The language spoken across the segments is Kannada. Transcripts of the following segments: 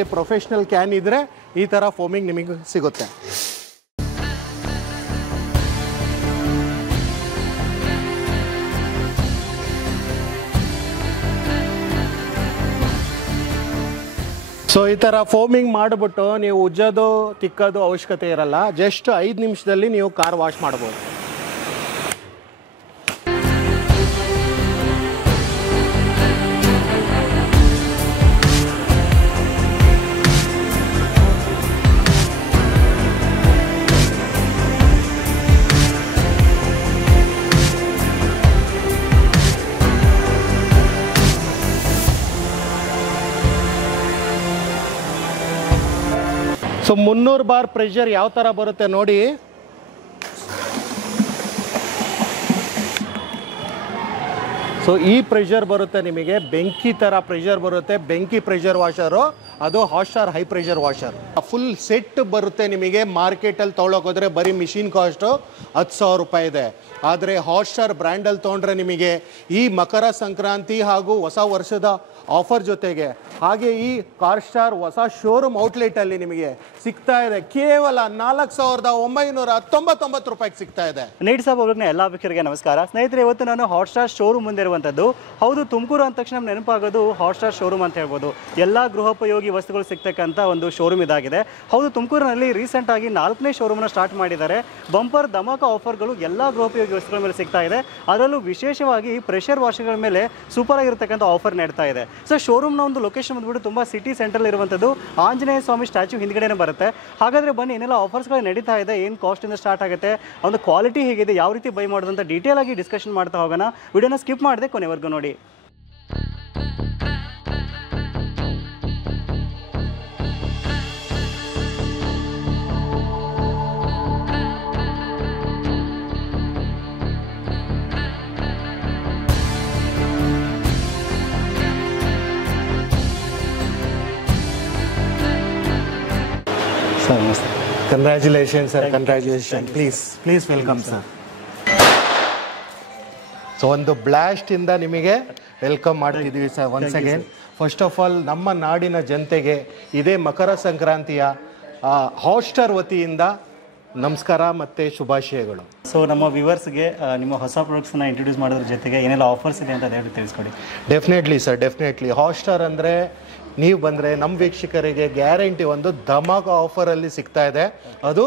ಮತ್ತು ಪ್ರೊಫೆಷ್ನಲ್ ಕ್ಯಾನ್ ಇದ್ದರೆ ಈ ಥರ ಫೋಮಿಂಗ್ ನಿಮಗೆ ಸಿಗುತ್ತೆ. ಸೊ ಈ ಥರ ಫೋಮಿಂಗ್ ಮಾಡಿಬಿಟ್ಟು ನೀವು ಉಜ್ಜೋದು ತಿಕ್ಕೋದು ಅವಶ್ಯಕತೆ ಇರಲ್ಲ. ಜಸ್ಟ್ 5 ನಿಮಿಷದಲ್ಲಿ ನೀವು ಕಾರ್ ವಾಶ್ ಮಾಡ್ಬೋದು. ಸೊ 300 ಬಾರ್ ಪ್ರೆಷರ್ ಯಾವ ಥರ ಬರುತ್ತೆ ನೋಡಿ. ಸೊ ಈ ಪ್ರೆಷರ್ ಬರುತ್ತೆ ನಿಮಗೆ, ಬೆಂಕಿ ಥರ ಪ್ರೆಷರ್ ಬರುತ್ತೆ. ಬೆಂಕಿ ಪ್ರೆಷರ್ ವಾಷರು, ಅದು hot star high pressure washer. Full set ಬರುತ್ತೆ ನಿಮಗೆ. ಮಾರ್ಕೆಟಲ್ಲಿ ತೊಗೊಳಕೋದ್ರೆ ಬರೀ ಮಿಷಿನ್ ಕಾಸ್ಟು 10,000 ರೂಪಾಯಿ ಇದೆ. ಆದರೆ ಹಾಟ್ ಸ್ಟಾರ್ ಬ್ರ್ಯಾಂಡಲ್ಲಿ ತೊಗೊಂಡ್ರೆ ನಿಮಗೆ ಈ ಮಕರ ಸಂಕ್ರಾಂತಿ ಹಾಗೂ ಹೊಸ ವರ್ಷದ ಆಫರ್ ಜೊತೆಗೆ ಹಾಗೆ ಈ ಕಾರ್ ಸ್ಟಾರ್ ಹೊಸ ಶೋರೂಮ್ ಔಟ್ಲೆಟಲ್ಲಿ ನಿಮಗೆ ಸಿಗ್ತಾ ಇದೆ ಕೇವಲ 4,999 ರೂಪಾಯಿಗೆ ಸಿಗ್ತಾ ಇದೆ. ನೀಡ್ ಸಾಬ್ ಅವ್ರಿಗೆ ಎಲ್ಲ ವೀಕ್ಷಕರಿಗೆ ನಮಸ್ಕಾರ. ಸ್ನೇಹಿತರೆ, ಇವತ್ತು ನಾನು ಹಾಟ್ ಸ್ಟಾರ್ ಶೋರೂಮ್ ಮುಂದೆ ಇರುವಂಥದ್ದು. ಹೌದು, ತುಮಕೂರು ಅಂದ ತಕ್ಷಣ ನೆನಪಾಗೋದು ಹಾಟ್ ಸ್ಟಾರ್ ಶೋರೂಮ್ ಅಂತ ಹೇಳ್ಬೋದು. ಎಲ್ಲ ಗೃಹೋಪಯೋಗಿ ವಸ್ತುಗಳು ಸಿಗ್ತಕ್ಕಂಥ ಒಂದು ಶೋರೂಮ್ ಇದಾಗಿದೆ. ಹೌದು, ತುಮಕೂರಿನಲ್ಲಿ ರೀಸೆಂಟ್ ಆಗಿ 4ನೇ ಶೋರೂಮ್ನ ಸ್ಟಾರ್ಟ್ ಮಾಡಿದ್ದಾರೆ. ಬಂಪರ್ ಧಮಾಕ ಆಫರ್ಗಳು ಎಲ್ಲ ಗೃಹೋಪಯೋಗಿ ವಸ್ತುಗಳ ಮೇಲೆ ಸಿಗ್ತಾ ಇದೆ. ಅದರಲ್ಲೂ ವಿಶೇಷವಾಗಿ ಪ್ರೆಷರ್ ವಾಷರ್ಗಳ ಮೇಲೆ ಸೂಪರ್ ಆಗಿರ್ತಕ್ಕಂಥ ಆಫರ್ ನೀಡ್ತಾ ಇದೆ. ಸೊ ಶೋರೂಮ್ನ ಒಂದು ಲೊಕೇಶನ್ ಬಂದ್ಬಿಟ್ಟು ತುಂಬ ಸಿಟಿ ಸೆಂಟ್ರಲ್ ಇರುವಂಥದ್ದು. ಆಂಜನೇಯ ಸ್ವಾಮಿ ಸ್ಟ್ಯಾಚ್ಯೂ ಹಿಂದ್ಗಡೆನೇ ಬರುತ್ತೆ. ಹಾಗಾದರೆ ಬನ್ನಿ, ಏನೆಲ್ಲ ಆಫರ್ಸ್ಗಳು ನಡೀತಾ ಇದೆ, ಏನು ಕಾಸ್ಟಿಂದ ಸ್ಟಾರ್ಟ್ ಆಗುತ್ತೆ, ಒಂದು ಕ್ವಾಲಿಟಿ ಹೇಗಿದೆ, ಯಾವ ರೀತಿ ಬೈ ಮಾಡೋದು ಅಂತ ಡೀಟೇಲ್ ಆಗಿ ಡಿಸ್ಕಷನ್ ಮಾಡ್ತಾ ಹೋಗೋಣ. ವಿಡಿಯೋನ ಸ್ಕಿಪ್ ಮಾಡದೆ ಕೊನೆವರೆಗೂ ನೋಡಿ. ಸರ್ ನಮಸ್ತೆ. Congratulation sir, congratulation. Please welcome sir. So ಒಂದು ಬ್ಲಾಸ್ಟಿಂದ ನಿಮಗೆ ವೆಲ್ಕಮ್ ಮಾಡ್ತಿದ್ದೀವಿ sir once again. First of all ನಮ್ಮ ನಾಡಿನ ಜನತೆಗೆ ಇದೇ ಮಕರ ಸಂಕ್ರಾಂತಿಯ ಹಾಟ್ ಸ್ಟಾರ್ ವತಿಯಿಂದ ನಮಸ್ಕಾರ ಮತ್ತು ಶುಭಾಶಯಗಳು. ಸೊ ನಮ್ಮ ವ್ಯೂವರ್ಸ್ಗೆ ನಿಮ್ಮ ಹೊಸ ಪ್ರಾಡಕ್ಟ್ಸ್ನ ಇಂಟ್ರೊಡ್ಯೂಸ್ ಮಾಡೋದ್ರ ಜೊತೆಗೆ ಏನೆಲ್ಲ ಆಫರ್ಸ್ ಇದೆ ಅಂತ ದಯವಿಟ್ಟು ತಿಳಿಸ್ಕೊಡಿ. Definitely sir, definitely. Hotstar ಅಂದರೆ ನೀವು ಬಂದರೆ ನಮ್ಮ ವೀಕ್ಷಕರಿಗೆ ಗ್ಯಾರಂಟಿ ಒಂದು ಧಮಾಕ ಆಫರಲ್ಲಿ ಸಿಗ್ತಾ ಇದೆ. ಅದು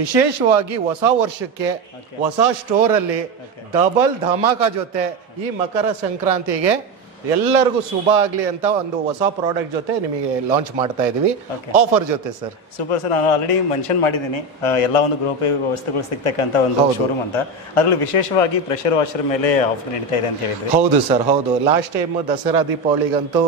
ವಿಶೇಷವಾಗಿ ಹೊಸ ವರ್ಷಕ್ಕೆ ಹೊಸ ಸ್ಟೋರಲ್ಲಿ ಡಬಲ್ ಧಮಾಕ ಜೊತೆ ಈ ಮಕರ ಸಂಕ್ರಾಂತಿಗೆ ಎಲ್ಲರಿಗೂ ಶುಭ ಆಗಲಿ ಅಂತ ಒಂದು ಹೊಸ ಪ್ರಾಡಕ್ಟ್ ಜೊತೆ ನಿಮಗೆ ಲಾಂಚ್ ಮಾಡ್ತಾ ಇದೀವಿ ಆಫರ್ ಜೊತೆ ಸರ್. Super sir. ನಾನು ಆಲ್ರೆಡಿ ಮೆನ್ಷನ್ ಮಾಡಿದ್ದೀನಿ ಎಲ್ಲ ಒಂದು ಗೃಹೋಪಯೋಗಿ ವಸ್ತುಗಳು ಸಿಗ್ತಕ್ಕಂಥ ಒಂದು ಶೋರೂಮ್ ಅಂತ. ಅದರಲ್ಲಿ ವಿಶೇಷವಾಗಿ ಪ್ರೆಷರ್ ವಾಷರ್ ಮೇಲೆ ಆಫರ್ ನೀಡ್ತಾ ಇದೆ ಅಂತ ಹೇಳಿದ್ರಿ. ಹೌದು ಸರ್, ಹೌದು. ಲಾಸ್ಟ್ ಟೈಮ್ ದಸರಾ ದೀಪಾವಳಿಗಂತೂ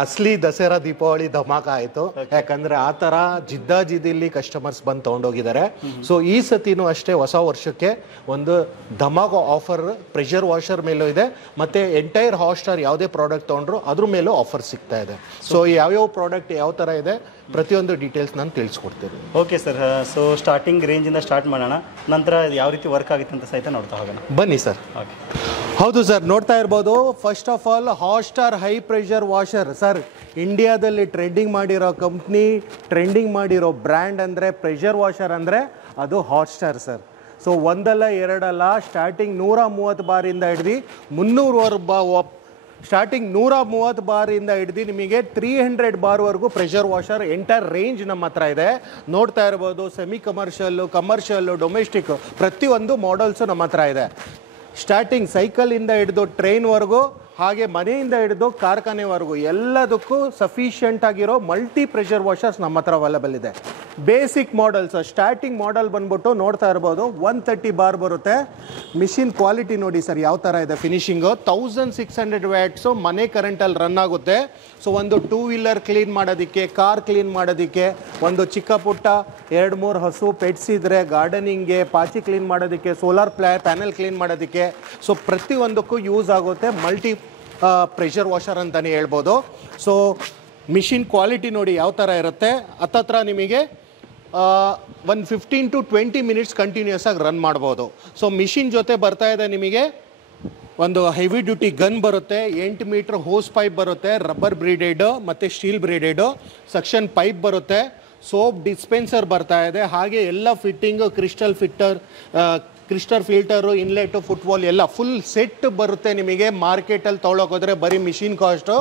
ಅಸಲಿ ದಸರಾ ದೀಪಾವಳಿ ಧಮಾಕ ಆಯಿತು. ಯಾಕಂದ್ರೆ ಆ ಥರ ಜಿದ್ದಾಜಿದ್ದಿಲ್ಲಿ ಕಸ್ಟಮರ್ಸ್ ಬಂದು ತೊಗೊಂಡೋಗಿದ್ದಾರೆ. ಸೊ ಈ ಸತಿನೂ ಅಷ್ಟೇ ಹೊಸ ವರ್ಷಕ್ಕೆ ಒಂದು ಧಮಾಕ ಆಫರ್ ಪ್ರೆಷರ್ ವಾಷರ್ ಮೇಲೂ ಇದೆ, ಮತ್ತೆ ಎಂಟೈರ್ ಹಾಟ್ ಸ್ಟಾರ್ ಯಾವುದೇ ಪ್ರಾಡಕ್ಟ್ ತೊಗೊಂಡ್ರು ಅದ್ರ ಮೇಲೂ ಆಫರ್ ಸಿಗ್ತಾ ಇದೆ. ಸೊ ಯಾವ್ಯಾವ ಪ್ರಾಡಕ್ಟ್ ಯಾವ ಥರ ಇದೆ ಪ್ರತಿಯೊಂದು ಡೀಟೇಲ್ಸ್ ನಾನು ತಿಳಿಸ್ಕೊಡ್ತೀನಿ. Okay sir. ಸೊ ಸ್ಟಾರ್ಟಿಂಗ್ ರೇಂಜಿಂದ ಸ್ಟಾರ್ಟ್ ಮಾಡೋಣ, ನಂತರ ಯಾವ ರೀತಿ ವರ್ಕ್ ಆಗುತ್ತೆ ಅಂತ ಸಹಿತ ನೋಡ್ತಾ ಹೋಗೋಣ. ಬನ್ನಿ ಸರ್. ಓಕೆ. ಹೌದು ಸರ್, ನೋಡ್ತಾ ಇರ್ಬೋದು. First of all hot star high pressure washer sir, ಇಂಡಿಯಾದಲ್ಲಿ ಟ್ರೆಂಡಿಂಗ್ ಮಾಡಿರೋ ಕಂಪ್ನಿ, ಟ್ರೆಂಡಿಂಗ್ ಮಾಡಿರೋ ಬ್ರ್ಯಾಂಡ್ ಅಂದರೆ ಪ್ರೆಷರ್ ವಾಷರ್ ಅಂದರೆ ಅದು ಹಾಟ್ ಸ್ಟಾರ್ ಸರ್. ಸೊ ಒಂದಲ್ಲ ಎರಡಲ್ಲ, ಸ್ಟಾರ್ಟಿಂಗ್ 130 ಬಾರಿಂದ ಹಿಡ್ದು 300 ಸ್ಟಾರ್ಟಿಂಗ್ 130 ಬಾರಿಂದ ಹಿಡ್ದು ನಿಮಗೆ 300 ಬಾರ್ವರೆಗೂ ಪ್ರೆಷರ್ ವಾಷರ್ ಎಂಟೈರ್ ರೇಂಜ್ ನಮ್ಮ ಹತ್ರ ಇದೆ. ನೋಡ್ತಾ ಇರ್ಬೋದು. ಸೆಮಿ ಕಮರ್ಷಿಯಲ್ಲು, ಡೊಮೆಸ್ಟಿಕ್ ಪ್ರತಿಯೊಂದು ಮಾಡಲ್ಸು ನಮ್ಮ ಹತ್ರ ಇದೆ. ಸ್ಟಾರ್ಟಿಂಗ್ ಸೈಕಲಿಂದ ಹಿಡಿದು ಟ್ರೈನ್ವರೆಗೂ, ಹಾಗೆ ಮನೆಯಿಂದ ಹಿಡಿದು ಕಾರ್ಖಾನೆವರೆಗೂ ಎಲ್ಲದಕ್ಕೂ ಸಫಿಷಿಯೆಂಟ್ ಆಗಿರೋ ಮಲ್ಟಿ ಪ್ರೆಷರ್ ವಾಷರ್ಸ್ ನಮ್ಮ ಹತ್ರ ಅವೈಲೇಬಲ್ ಇದೆ. ಬೇಸಿಕ್ ಮಾಡಲ್ಸ್, ಸ್ಟಾರ್ಟಿಂಗ್ ಮಾಡಲ್ ಬಂದ್ಬಿಟ್ಟು ನೋಡ್ತಾ ಇರ್ಬೋದು 130 ಬಾರ್ ಬರುತ್ತೆ. ಮಿಷಿನ್ ಕ್ವಾಲಿಟಿ ನೋಡಿ ಸರ್ ಯಾವ ಥರ ಇದೆ ಫಿನಿಶಿಂಗು. 1600 ವ್ಯಾಟ್ಸು ಮನೆ ಕರೆಂಟಲ್ಲಿ ರನ್ ಆಗುತ್ತೆ. ಸೊ ಒಂದು 2 ವೀಲರ್ ಕ್ಲೀನ್ ಮಾಡೋದಕ್ಕೆ, ಕಾರ್ ಕ್ಲೀನ್ ಮಾಡೋದಕ್ಕೆ, ಒಂದು ಚಿಕ್ಕ ಪುಟ್ಟ 2-3 ಹಸು ಪೆಟ್ಸ್ ಇದ್ದರೆ ಗಾರ್ಡನಿಂಗ್ಗೆ, ಪಾಚಿ ಕ್ಲೀನ್ ಮಾಡೋದಕ್ಕೆ, ಸೋಲಾರ್ ಪ್ಯಾನೆಲ್ ಕ್ಲೀನ್ ಮಾಡೋದಕ್ಕೆ, ಸೊ ಪ್ರತಿಯೊಂದಕ್ಕೂ ಯೂಸ್ ಆಗುತ್ತೆ. ಮಲ್ಟಿ ಪ್ರೆಷರ್ ವಾಷರ್ ಅಂತಲೇ ಹೇಳ್ಬೋದು. ಸೊ ಮಿಷಿನ್ ಕ್ವಾಲಿಟಿ ನೋಡಿ ಯಾವ ಥರ ಇರುತ್ತೆ. ಹತ್ತತ್ರ ನಿಮಗೆ ಒಂದು 15 to 20 ಮಿನಿಟ್ಸ್ ಕಂಟಿನ್ಯೂಸ್ ಆಗಿ ರನ್ ಮಾಡ್ಬೋದು. ಸೊ ಮಿಷಿನ್ ಜೊತೆ ಬರ್ತಾ ಇದೆ ನಿಮಗೆ ಒಂದು ಹೆವಿ ಡ್ಯೂಟಿ ಗನ್ ಬರುತ್ತೆ, 8 ಮೀಟರ್ ಹೋಸ್ ಪೈಪ್ ಬರುತ್ತೆ, ರಬ್ಬರ್ ಬ್ರೀಡೆಡ್ ಮತ್ತು ಸ್ಟೀಲ್ ಬ್ರೀಡೆಡು, ಸಕ್ಷನ್ ಪೈಪ್ ಬರುತ್ತೆ, ಸೋಪ್ ಡಿಸ್ಪೆನ್ಸರ್ ಬರ್ತಾ ಇದೆ, ಹಾಗೆ ಎಲ್ಲ ಫಿಟ್ಟಿಂಗು ಕ್ರಿಸ್ಟಲ್ ಫಿಲ್ಟರು, ಇನ್ಲೆಟು, ಫುಟ್ಬಾಲ್ ಎಲ್ಲ ಫುಲ್ ಸೆಟ್ ಬರುತ್ತೆ ನಿಮಗೆ. ಮಾರ್ಕೆಟಲ್ಲಿ ತೊಗೊಳಕೋದ್ರೆ ಬರೀ ಮಿಷಿನ್ ಕಾಸ್ಟು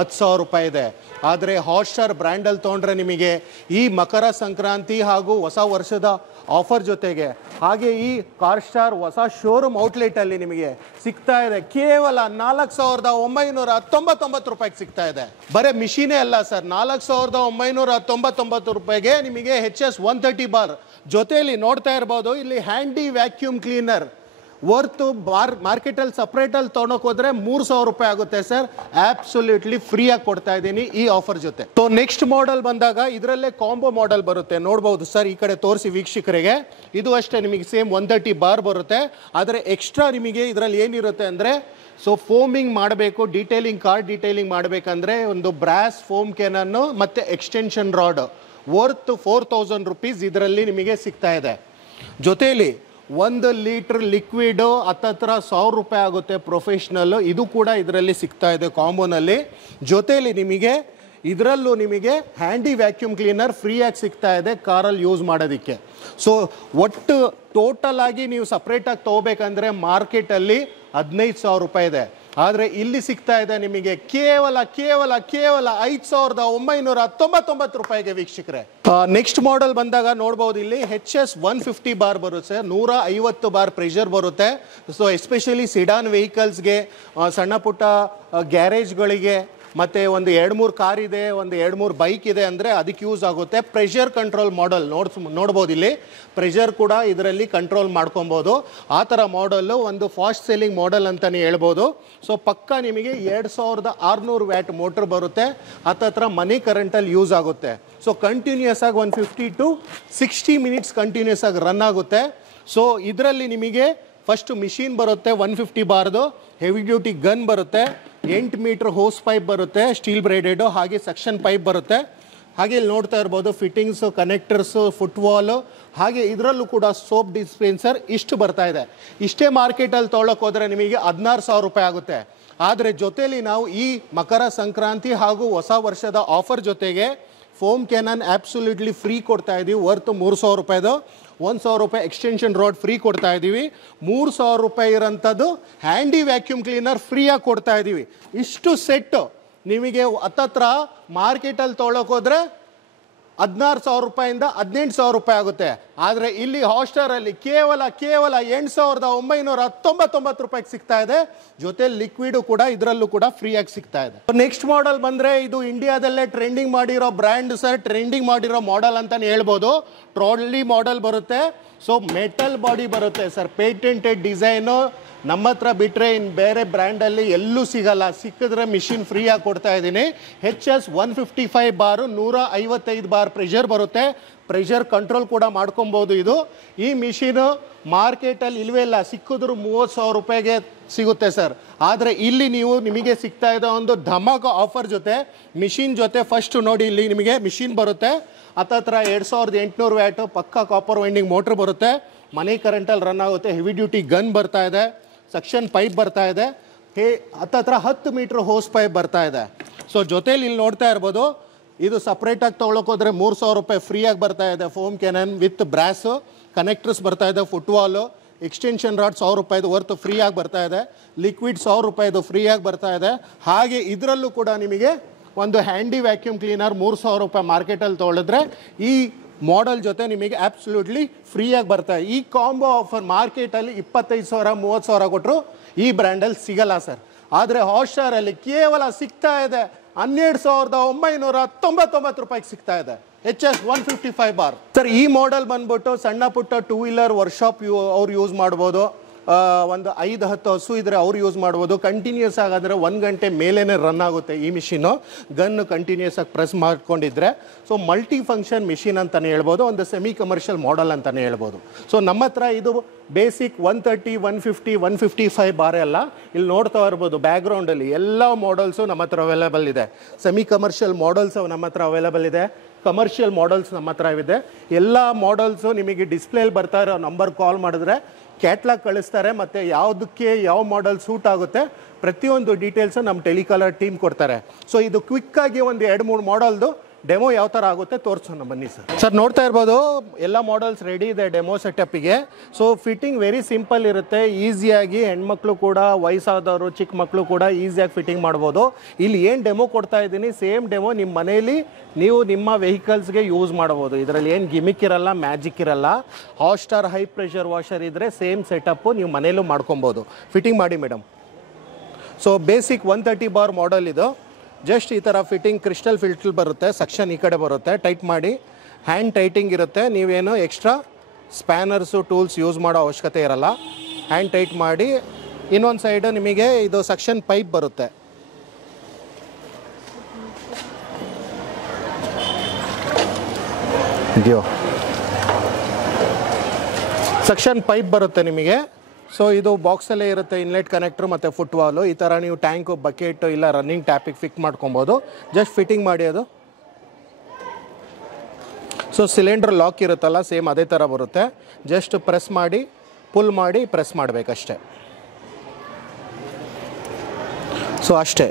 10,000 ರೂಪಾಯಿ ಇದೆ. ಆದರೆ ಹಾಟ್ಸ್ಟಾರ್ ಬ್ರ್ಯಾಂಡಲ್ಲಿ ತೊಗೊಂಡ್ರೆ ನಿಮಗೆ ಈ ಮಕರ ಸಂಕ್ರಾಂತಿ ಹಾಗೂ ಹೊಸ ವರ್ಷದ ಆಫರ್ ಜೊತೆಗೆ ಹಾಗೆ ಈ ಕಾರ್ ಸ್ಟಾರ್ ಹೊಸ ಶೋರೂಮ್ ಔಟ್ಲೆಟಲ್ಲಿ ನಿಮಗೆ ಸಿಗ್ತಾ ಇದೆ ಕೇವಲ 4,999 ರೂಪಾಯಿಗೆ ಸಿಗ್ತಾ ಇದೆ. ಬರೀ ಮಿಷಿನೇ ಅಲ್ಲ ಸರ್, 4,999 ರೂಪಾಯಿಗೆ ನಿಮಗೆ HS 130 ಬಾರ್ ಜೊತೆಯಲ್ಲಿ ನೋಡ್ತಾ ಇರ್ಬೋದು. ಇಲ್ಲಿ ಹ್ಯಾಂಡಿ ವ್ಯಾಕ್ಯೂಮ್ ಕ್ಲೀನರ್ ವರ್ತು ಮಾರ್ಕೆಟಲ್ಲಿ ಸಪ್ರೇಟಲ್ಲಿ ತೊಗೊಳಕ್ ಹೋದ್ರೆ 3,000 ರೂಪಾಯಿ ಆಗುತ್ತೆ ಸರ್. ಆಬ್ಸೊಲ್ಯೂಟ್ಲಿ ಫ್ರೀಯಾಗಿ ಕೊಡ್ತಾ ಇದ್ದೀನಿ ಈ ಆಫರ್ ಜೊತೆ. ಸೊ ನೆಕ್ಸ್ಟ್ ಮಾಡೆಲ್ ಬಂದಾಗ ಇದರಲ್ಲೇ ಕಾಂಬೋ ಮಾಡೆಲ್ ಬರುತ್ತೆ, ನೋಡ್ಬೋದು ಸರ್. ಈ ಕಡೆ ತೋರಿಸಿ ವೀಕ್ಷಕರಿಗೆ, ಇದು ಅಷ್ಟೇ ನಿಮಗೆ ಸೇಮ್ 130 ಬಾರ್ ಬರುತ್ತೆ. ಆದರೆ ಎಕ್ಸ್ಟ್ರಾ ನಿಮಗೆ ಇದರಲ್ಲಿ ಏನಿರುತ್ತೆ ಅಂದರೆ, ಸೊ ಫೋಮಿಂಗ್ ಮಾಡಬೇಕು, ಕಾರ್ ಡೀಟೇಲಿಂಗ್ ಮಾಡಬೇಕಂದ್ರೆ ಒಂದು ಬ್ರಾಸ್ ಫೋಮ್ ಕ್ಯಾನನ್ನು ಮತ್ತು ಎಕ್ಸ್ಟೆನ್ಷನ್ ರಾಡ್ ವರ್ತ್ 4,000 ರೂಪೀಸ್ ಇದರಲ್ಲಿ ನಿಮಗೆ ಸಿಗ್ತಾ ಇದೆ. ಜೊತೆಯಲ್ಲಿ 1 ಲೀಟ್ರ್ ಲಿಕ್ವಿಡು ಹತ್ತತ್ರ 1,000 ರೂಪಾಯಿ ಆಗುತ್ತೆ ಪ್ರೊಫೆಷ್ನಲ್ಲು, ಇದು ಕೂಡ ಇದರಲ್ಲಿ ಸಿಗ್ತಾ ಇದೆ ಕಾಂಬೋನಲ್ಲಿ. ಜೊತೆಯಲ್ಲಿ ನಿಮಗೆ ಇದರಲ್ಲೂ ನಿಮಗೆ ಹ್ಯಾಂಡಿ ವ್ಯಾಕ್ಯೂಮ್ ಕ್ಲೀನರ್ ಫ್ರೀಯಾಗಿ ಸಿಗ್ತಾ ಇದೆ ಕಾರಲ್ಲಿ ಯೂಸ್ ಮಾಡೋದಕ್ಕೆ. ಸೊ ಒಟ್ಟು ಟೋಟಲ್ ಆಗಿ ನೀವು ಸಪ್ರೇಟಾಗಿ ತೊಗೋಬೇಕಂದ್ರೆ ಮಾರ್ಕೆಟಲ್ಲಿ 15,000 ರೂಪಾಯಿ ಇದೆ. ಆದರೆ ಇಲ್ಲಿ ಸಿಗ್ತಾ ಇದೆ ನಿಮಗೆ ಕೇವಲ 5,999 ರೂಪಾಯಿಗೆ ವೀಕ್ಷಕರೇ. ನೆಕ್ಸ್ಟ್ ಮಾಡೆಲ್ ಬಂದಾಗ ನೋಡ್ಬೋದು, ಇಲ್ಲಿ HS 150 ಬಾರ್ ಬರುತ್ತೆ, 150 ಬಾರ್ ಪ್ರೆಷರ್ ಬರುತ್ತೆ. ಸೊ ಎಸ್ಪೆಷಲಿ ಸಿಡಾನ್ ವೆಹಿಕಲ್ಸ್ಗೆ, ಸಣ್ಣ ಪುಟ್ಟ ಗ್ಯಾರೇಜ್ಗಳಿಗೆ, ಮತ್ತು ಒಂದು 2-3 ಕಾರ್ ಇದೆ, ಒಂದು 2-3 ಬೈಕ್ ಇದೆ ಅಂದರೆ ಅದಕ್ಕೆ ಯೂಸ್ ಆಗುತ್ತೆ. ಪ್ರೆಷರ್ ಕಂಟ್ರೋಲ್ ಮಾಡೆಲ್ ನೋಡ್ಬೋದು, ಇಲ್ಲಿ ಪ್ರೆಷರ್ ಕೂಡ ಇದರಲ್ಲಿ ಕಂಟ್ರೋಲ್ ಮಾಡ್ಕೊಬೋದು. ಆ ಥರ ಮಾಡಲ್ಲು ಒಂದು ಫಾಸ್ಟ್ ಸೆಲ್ಲಿಂಗ್ ಮಾಡೆಲ್ ಅಂತಲೇ ಹೇಳ್ಬೋದು. ಸೊ ಪಕ್ಕ ನಿಮಗೆ 2,600 ವ್ಯಾಟ್ ಮೋಟ್ರ್ ಬರುತ್ತೆ, ಹತ್ತತ್ರ ಮನಿ ಕರೆಂಟಲ್ಲಿ ಯೂಸ್ ಆಗುತ್ತೆ. ಸೊ ಕಂಟಿನ್ಯೂಸ್ ಆಗಿ 150 to 60 ಮಿನಿಟ್ಸ್ ಕಂಟಿನ್ಯೂಸ್ ಆಗಿ ರನ್ ಆಗುತ್ತೆ. ಸೊ ಇದರಲ್ಲಿ ನಿಮಗೆ ಫಸ್ಟ್ ಮಿಷಿನ್ ಬರುತ್ತೆ 150 ಬಾರ್ದು, ಹೆವಿ ಡ್ಯೂಟಿ ಗನ್ ಬರುತ್ತೆ, 8 ಮೀಟರ್ ಹೋಸ್ ಪೈಪ್ ಬರುತ್ತೆ, ಸ್ಟೀಲ್ ಬ್ರೇಡೆಡು, ಹಾಗೆ ಸಕ್ಷನ್ ಪೈಪ್ ಬರುತ್ತೆ. ಹಾಗೆ ಇಲ್ಲಿ ನೋಡ್ತಾ ಇರ್ಬೋದು ಫಿಟ್ಟಿಂಗ್ಸು, ಕನೆಕ್ಟರ್ಸು, ಫುಟ್ವಾಲು, ಹಾಗೆ ಇದರಲ್ಲೂ ಕೂಡ ಸೋಪ್ ಡಿಸ್ಪೆನ್ಸರ್ ಇಷ್ಟು ಬರ್ತಾ ಇದೆ. ಇಷ್ಟೇ ಮಾರ್ಕೆಟಲ್ಲಿ ತೊಗೊಳಕ್ಕೆ ಹೋದರೆ ನಿಮಗೆ 16,000 ರೂಪಾಯಿ ಆಗುತ್ತೆ. ಆದರೆ ಜೊತೆಯಲ್ಲಿ ನಾವು ಈ ಮಕರ ಸಂಕ್ರಾಂತಿ ಹಾಗೂ ಹೊಸ ವರ್ಷದ ಆಫರ್ ಜೊತೆಗೆ ಫೋಮ್ ಕ್ಯಾನನ್ ಆಬ್ಸೊಲ್ಯೂಟ್ಲಿ ಫ್ರೀ ಕೊಡ್ತಾ ಇದ್ದೀವಿ, ವರ್ತ್ 3,000 ರೂಪಾಯಿದು. 1,000 ರೂಪಾಯಿ ಎಕ್ಸ್ಟೆನ್ಷನ್ ರಾಡ್ ಫ್ರೀ ಕೊಡ್ತಾ ಇದ್ದೀವಿ. 3,000 ರೂಪಾಯಿ ಇರೋಂಥದ್ದು ಹ್ಯಾಂಡಿ ವ್ಯಾಕ್ಯೂಮ್ ಕ್ಲೀನರ್ ಫ್ರೀಯಾಗಿ ಕೊಡ್ತಾ ಇದ್ದೀವಿ. ಇಷ್ಟು ಸೆಟ್ಟು ನಿಮಗೆ ಹತ್ತತ್ರ ಮಾರ್ಕೆಟಲ್ಲಿ ತೊಗೊಳಕ್ಕೆ ಹೋದರೆ 16,000 ರೂಪಾಯಿಂದ 18,000 ರೂಪಾಯಿ ಆಗುತ್ತೆ. ಆದರೆ ಇಲ್ಲಿ ಹಾಟ್ಸ್ಟಾರಲ್ಲಿ ಕೇವಲ 8,999 ರೂಪಾಯಿಗೆ ಸಿಗ್ತಾ ಇದೆ. ಜೊತೆ ಲಿಕ್ವಿಡು ಕೂಡ ಇದರಲ್ಲೂ ಕೂಡ ಫ್ರೀಯಾಗಿ ಸಿಗ್ತಾ ಇದೆ. ನೆಕ್ಸ್ಟ್ ಮಾಡೆಲ್ ಬಂದರೆ ಇದು ಇಂಡಿಯಾದಲ್ಲೇ ಟ್ರೆಂಡಿಂಗ್ ಮಾಡಿರೋ ಬ್ರ್ಯಾಂಡ್ ಸರ್, ಟ್ರೆಂಡಿಂಗ್ ಮಾಡಿರೋ ಮಾಡೆಲ್ ಅಂತಲೇ ಹೇಳ್ಬೋದು. ಟ್ರಾಲಿ ಮಾಡೆಲ್ ಬರುತ್ತೆ. ಸೊ ಮೆಟಲ್ ಬಾಡಿ ಬರುತ್ತೆ ಸರ್, ಪೇಟೆಂಟೆಡ್ ಡಿಸೈನು. ನಮ್ಮ ಹತ್ರ ಬಿಟ್ಟರೆ ಇನ್ನು ಬೇರೆ ಬ್ರ್ಯಾಂಡಲ್ಲಿ ಎಲ್ಲೂ ಸಿಗಲ್ಲ, ಸಿಕ್ಕಿದ್ರೆ ಮಿಷಿನ್ ಫ್ರೀಯಾಗಿ ಕೊಡ್ತಾ ಇದ್ದೀನಿ. HS 155 ಬಾರು, 155 ಬಾರ್ ಪ್ರೆಷರ್ ಬರುತ್ತೆ. ಪ್ರೆಷರ್ ಕಂಟ್ರೋಲ್ ಕೂಡ ಮಾಡ್ಕೊಬೋದು. ಇದು ಈ ಮಿಷಿನು ಮಾರ್ಕೆಟಲ್ಲಿ ಇಲ್ವೇ ಇಲ್ಲ, ಸಿಕ್ಕಿದ್ರು 30,000 ರೂಪಾಯಿಗೆ ಸಿಗುತ್ತೆ ಸರ್. ಆದರೆ ಇಲ್ಲಿ ನಿಮಗೆ ಸಿಗ್ತಾ ಇರೋ ಒಂದು ಧಮಾಕ ಆಫರ್ ಜೊತೆ ಮಿಷಿನ್ ಜೊತೆ ಫಸ್ಟ್ ನೋಡಿ, ಇಲ್ಲಿ ನಿಮಗೆ ಮಿಷಿನ್ ಬರುತ್ತೆ, ಹತ್ತತ್ರ 2,800 ವ್ಯಾಟು, ಪಕ್ಕ ಕಾಪರ್ ವೈಂಡಿಂಗ್ ಮೋಟ್ರ್ ಬರುತ್ತೆ, ಮನಿ ಕರೆಂಟಲ್ಲಿ ರನ್ ಆಗುತ್ತೆ, ಹೆವಿ ಡ್ಯೂಟಿ ಗನ್ ಬರ್ತಾ ಇದೆ, ಸಕ್ಷನ್ ಪೈಪ್ ಬರ್ತಾ ಇದೆ, ಹತ್ತತ್ರ 10 ಮೀಟ್ರ್ ಹೋಸ್ ಪೈಪ್ ಬರ್ತಾ ಇದೆ. ಸೊ ಜೊತೇಲಿ ಇಲ್ಲಿ ನೋಡ್ತಾ ಇರ್ಬೋದು, ಇದು ಸಪ್ರೇಟಾಗಿ ತೊಗೊಳಕ್ಕೆ ಹೋದರೆ 3,000 ರೂಪಾಯಿ ಫ್ರೀಯಾಗಿ ಬರ್ತಾ ಇದೆ. Foam cannon with brush, connectors ಬರ್ತಾ ಇದೆ, ಫುಟ್ವಾಲು, ಎಕ್ಸ್ಟೆನ್ಷನ್ ರಾಡ್ 1,000 ರೂಪಾಯಿದು ವರ್ತ್ ಫ್ರೀಯಾಗಿ ಬರ್ತಾ ಇದೆ, ಲಿಕ್ವಿಡ್ 1,000 ರೂಪಾಯಿದು ಫ್ರೀಯಾಗಿ ಬರ್ತಾ ಇದೆ. ಹಾಗೆ ಇದರಲ್ಲೂ ಕೂಡ ನಿಮಗೆ ಒಂದು ಹ್ಯಾಂಡಿ ವ್ಯಾಕ್ಯೂಮ್ ಕ್ಲೀನರ್ 3,000 ರೂಪಾಯಿ ಮಾರ್ಕೆಟಲ್ಲಿ ತೊಗೊಳಿದ್ರೆ ಈ ಮಾಡೆಲ್ ಜೊತೆ ನಿಮಗೆ ಆಬ್ಸಲ್ಯೂಟ್ಲಿ ಫ್ರೀಯಾಗಿ ಬರ್ತಾರೆ. ಈ ಕಾಂಬೋ ಆಫರ್ ಮಾರ್ಕೆಟಲ್ಲಿ 25,000 30,000 ಕೊಟ್ಟರು ಈ ಬ್ರ್ಯಾಂಡಲ್ಲಿ ಸಿಗಲ್ಲ ಸರ್. ಆದರೆ ಹಾಟ್ಸ್ಟಾರಲ್ಲಿ ಕೇವಲ ಸಿಗ್ತಾ ಇದೆ 12,999 ರೂಪಾಯಿಗೆ ಸಿಗ್ತಾ ಇದೆ. HS 155 bar sir. ಈ ಮಾಡೆಲ್ ಬಂದ್ಬಿಟ್ಟು ಸಣ್ಣ ಪುಟ್ಟ 2 ವೀಲರ್ ವರ್ಕ್ಶಾಪ್ ಅವ್ರು ಯೂಸ್ ಮಾಡ್ಬೋದು. ಒಂದು 5-10 ಹಸು ಇದ್ದರೆ ಅವ್ರು ಯೂಸ್ ಮಾಡ್ಬೋದು. ಕಂಟಿನ್ಯೂಸ್ ಆಗಾದರೆ 1 ಗಂಟೆ ಮೇಲೇ ರನ್ ಆಗುತ್ತೆ ಈ ಮಿಷಿನು, ಗನ್ನು ಕಂಟಿನ್ಯೂಸ್ ಆಗಿ ಪ್ರೆಸ್ ಮಾಡ್ಕೊಂಡಿದ್ರೆ. ಸೊ ಮಲ್ಟಿ ಫಂಕ್ಷನ್ ಮಿಷಿನ್ ಅಂತಲೇ ಹೇಳ್ಬೋದು, ಒಂದು ಸೆಮಿ ಕಮರ್ಷಿಯಲ್ ಮಾಡೆಲ್ ಅಂತಲೇ ಹೇಳ್ಬೋದು. ಸೊ ನಮ್ಮ ಹತ್ರ ಇದು ಬೇಸಿಕ್ 130, 150, 155 ಬಾರೇ ಅಲ್ಲ, ಇಲ್ಲಿ ನೋಡ್ತಾ ಇರ್ಬೋದು ಬ್ಯಾಕ್ಗ್ರೌಂಡಲ್ಲಿ ಎಲ್ಲ ಮಾಡೆಲ್ಸು ನಮ್ಮ ಹತ್ರ ಅವೈಲೇಬಲ್ ಇದೆ. ಸೆಮಿ ಕಮರ್ಷಿಯಲ್ ಮಾಡೆಲ್ಸು ನಮ್ಮ ಹತ್ರ ಅವೈಲೇಬಲ್ ಇದೆ, ಕಮರ್ಷಿಯಲ್ ಮಾಡೆಲ್ಸ್ ನಮ್ಮ ಹತ್ರ ಇದೆ. ಎಲ್ಲ ಮಾಡೆಲ್ಸು ನಿಮಗೆ ಡಿಸ್ಪ್ಲೇಲಿ ಬರ್ತಾ ಇರೋ ನಂಬರ್ ಕಾಲ್ ಮಾಡಿದ್ರೆ ಕ್ಯಾಟ್ಲಾಗ್ ಕಳಿಸ್ತಾರೆ, ಮತ್ತು ಯಾವುದಕ್ಕೆ ಯಾವ ಮಾಡೆಲ್ ಸೂಟ್ ಆಗುತ್ತೆ ಪ್ರತಿಯೊಂದು ಡೀಟೇಲ್ಸು ನಮ್ಮ ಟೆಲಿಕಾಲರ್ ಟೀಮ್ ಕೊಡ್ತಾರೆ. ಸೊ ಇದು ಕ್ವಿಕ್ಕಾಗಿ ಒಂದು 2-3 ಮಾಡೆಲ್ದು ಡೆಮೋ ಯಾವ ಥರ ಆಗುತ್ತೆ ತೋರಿಸೋಣ ಬನ್ನಿ ಸರ್. ಸರ್ ನೋಡ್ತಾ ಇರ್ಬೋದು ಎಲ್ಲ ಮಾಡೆಲ್ಸ್ ರೆಡಿ ಇದೆ ಡೆಮೋ ಸೆಟಪ್ಪಿಗೆ. ಸೊ ಫಿಟ್ಟಿಂಗ್ ವೆರಿ ಸಿಂಪಲ್ ಇರುತ್ತೆ, ಈಸಿಯಾಗಿ ಹೆಣ್ಮಕ್ಳು ಕೂಡ, ವಯಸ್ಸಾದವರು, ಚಿಕ್ಕ ಮಕ್ಕಳು ಕೂಡ ಈಸಿಯಾಗಿ ಫಿಟ್ಟಿಂಗ್ ಮಾಡ್ಬೋದು. ಇಲ್ಲಿ ಏನು ಡೆಮೋ ಕೊಡ್ತಾ ಇದ್ದೀನಿ ಸೇಮ್ ಡೆಮೋ ನಿಮ್ಮ ಮನೆಯಲ್ಲಿ ನೀವು ನಿಮ್ಮ ವೆಹಿಕಲ್ಸ್ಗೆ ಯೂಸ್ ಮಾಡ್ಬೋದು. ಇದರಲ್ಲಿ ಏನು ಗಿಮಿಕ್ ಇರಲ್ಲ, ಮ್ಯಾಜಿಕ್ ಇರಲ್ಲ. ಹಾಟ್ಸ್ಟಾರ್ ಹೈ ಪ್ರೆಷರ್ ವಾಷರ್ ಇದ್ದರೆ ಸೇಮ್ ಸೆಟಪ್ಪು ನೀವು ಮನೆಯಲ್ಲೂ ಮಾಡ್ಕೊಬೋದು. ಫಿಟ್ಟಿಂಗ್ ಮಾಡಿ madam. So basic 130 bar model ಇದು. ಜಸ್ಟ್ ಈ ಥರ ಫಿಟ್ಟಿಂಗ್ ಕ್ರಿಸ್ಟಲ್ ಫಿಲ್ಟರ್ ಬರುತ್ತೆ, ಸೆಕ್ಷನ್ ಈ ಕಡೆ ಬರುತ್ತೆ, ಟೈಟ್ ಮಾಡಿ ಹ್ಯಾಂಡ್ ಟೈಟಿಂಗ್ ಇರುತ್ತೆ. ನೀವೇನು ಎಕ್ಸ್ಟ್ರಾ ಸ್ಪ್ಯಾನರ್ಸು ಟೂಲ್ಸ್ ಯೂಸ್ ಮಾಡೋ ಅವಶ್ಯಕತೆ ಇರಲ್ಲ. ಹ್ಯಾಂಡ್ ಟೈಟ್ ಮಾಡಿ ಇನ್ನೊಂದು ಸೈಡು ನಿಮಗೆ ಇದು ಸೆಕ್ಷನ್ ಪೈಪ್ ಬರುತ್ತೆ. ಇದೆಯೋ ಸೆಕ್ಷನ್ ಪೈಪ್ ಬರುತ್ತೆ ನಿಮಗೆ. ಸೊ ಇದು ಬಾಕ್ಸಲ್ಲೇ ಇರುತ್ತೆ, ಇನ್ಲೆಟ್ ಕನೆಕ್ಟ್ರು ಮತ್ತು ಫುಟ್ ವಾಲು. ಈ ಥರ ನೀವು ಟ್ಯಾಂಕು, ಬಕೆಟು ಇಲ್ಲ ರನ್ನಿಂಗ್ ಟ್ಯಾಪಿಗೆ ಫಿಕ್ ಮಾಡ್ಕೊಬೋದು. ಜಸ್ಟ್ ಫಿಟ್ಟಿಂಗ್ ಮಾಡಿ ಅದು. ಸೊ ಸಿಲಿಂಡ್ರ್ ಲಾಕ್ ಇರುತ್ತಲ್ಲ ಸೇಮ್ ಅದೇ ಥರ ಬರುತ್ತೆ. ಜಸ್ಟ್ ಪ್ರೆಸ್ ಮಾಡಿ, ಪುಲ್ ಮಾಡಿ ಪ್ರೆಸ್ ಮಾಡಬೇಕಷ್ಟೆ. ಸೊ ಅಷ್ಟೇ,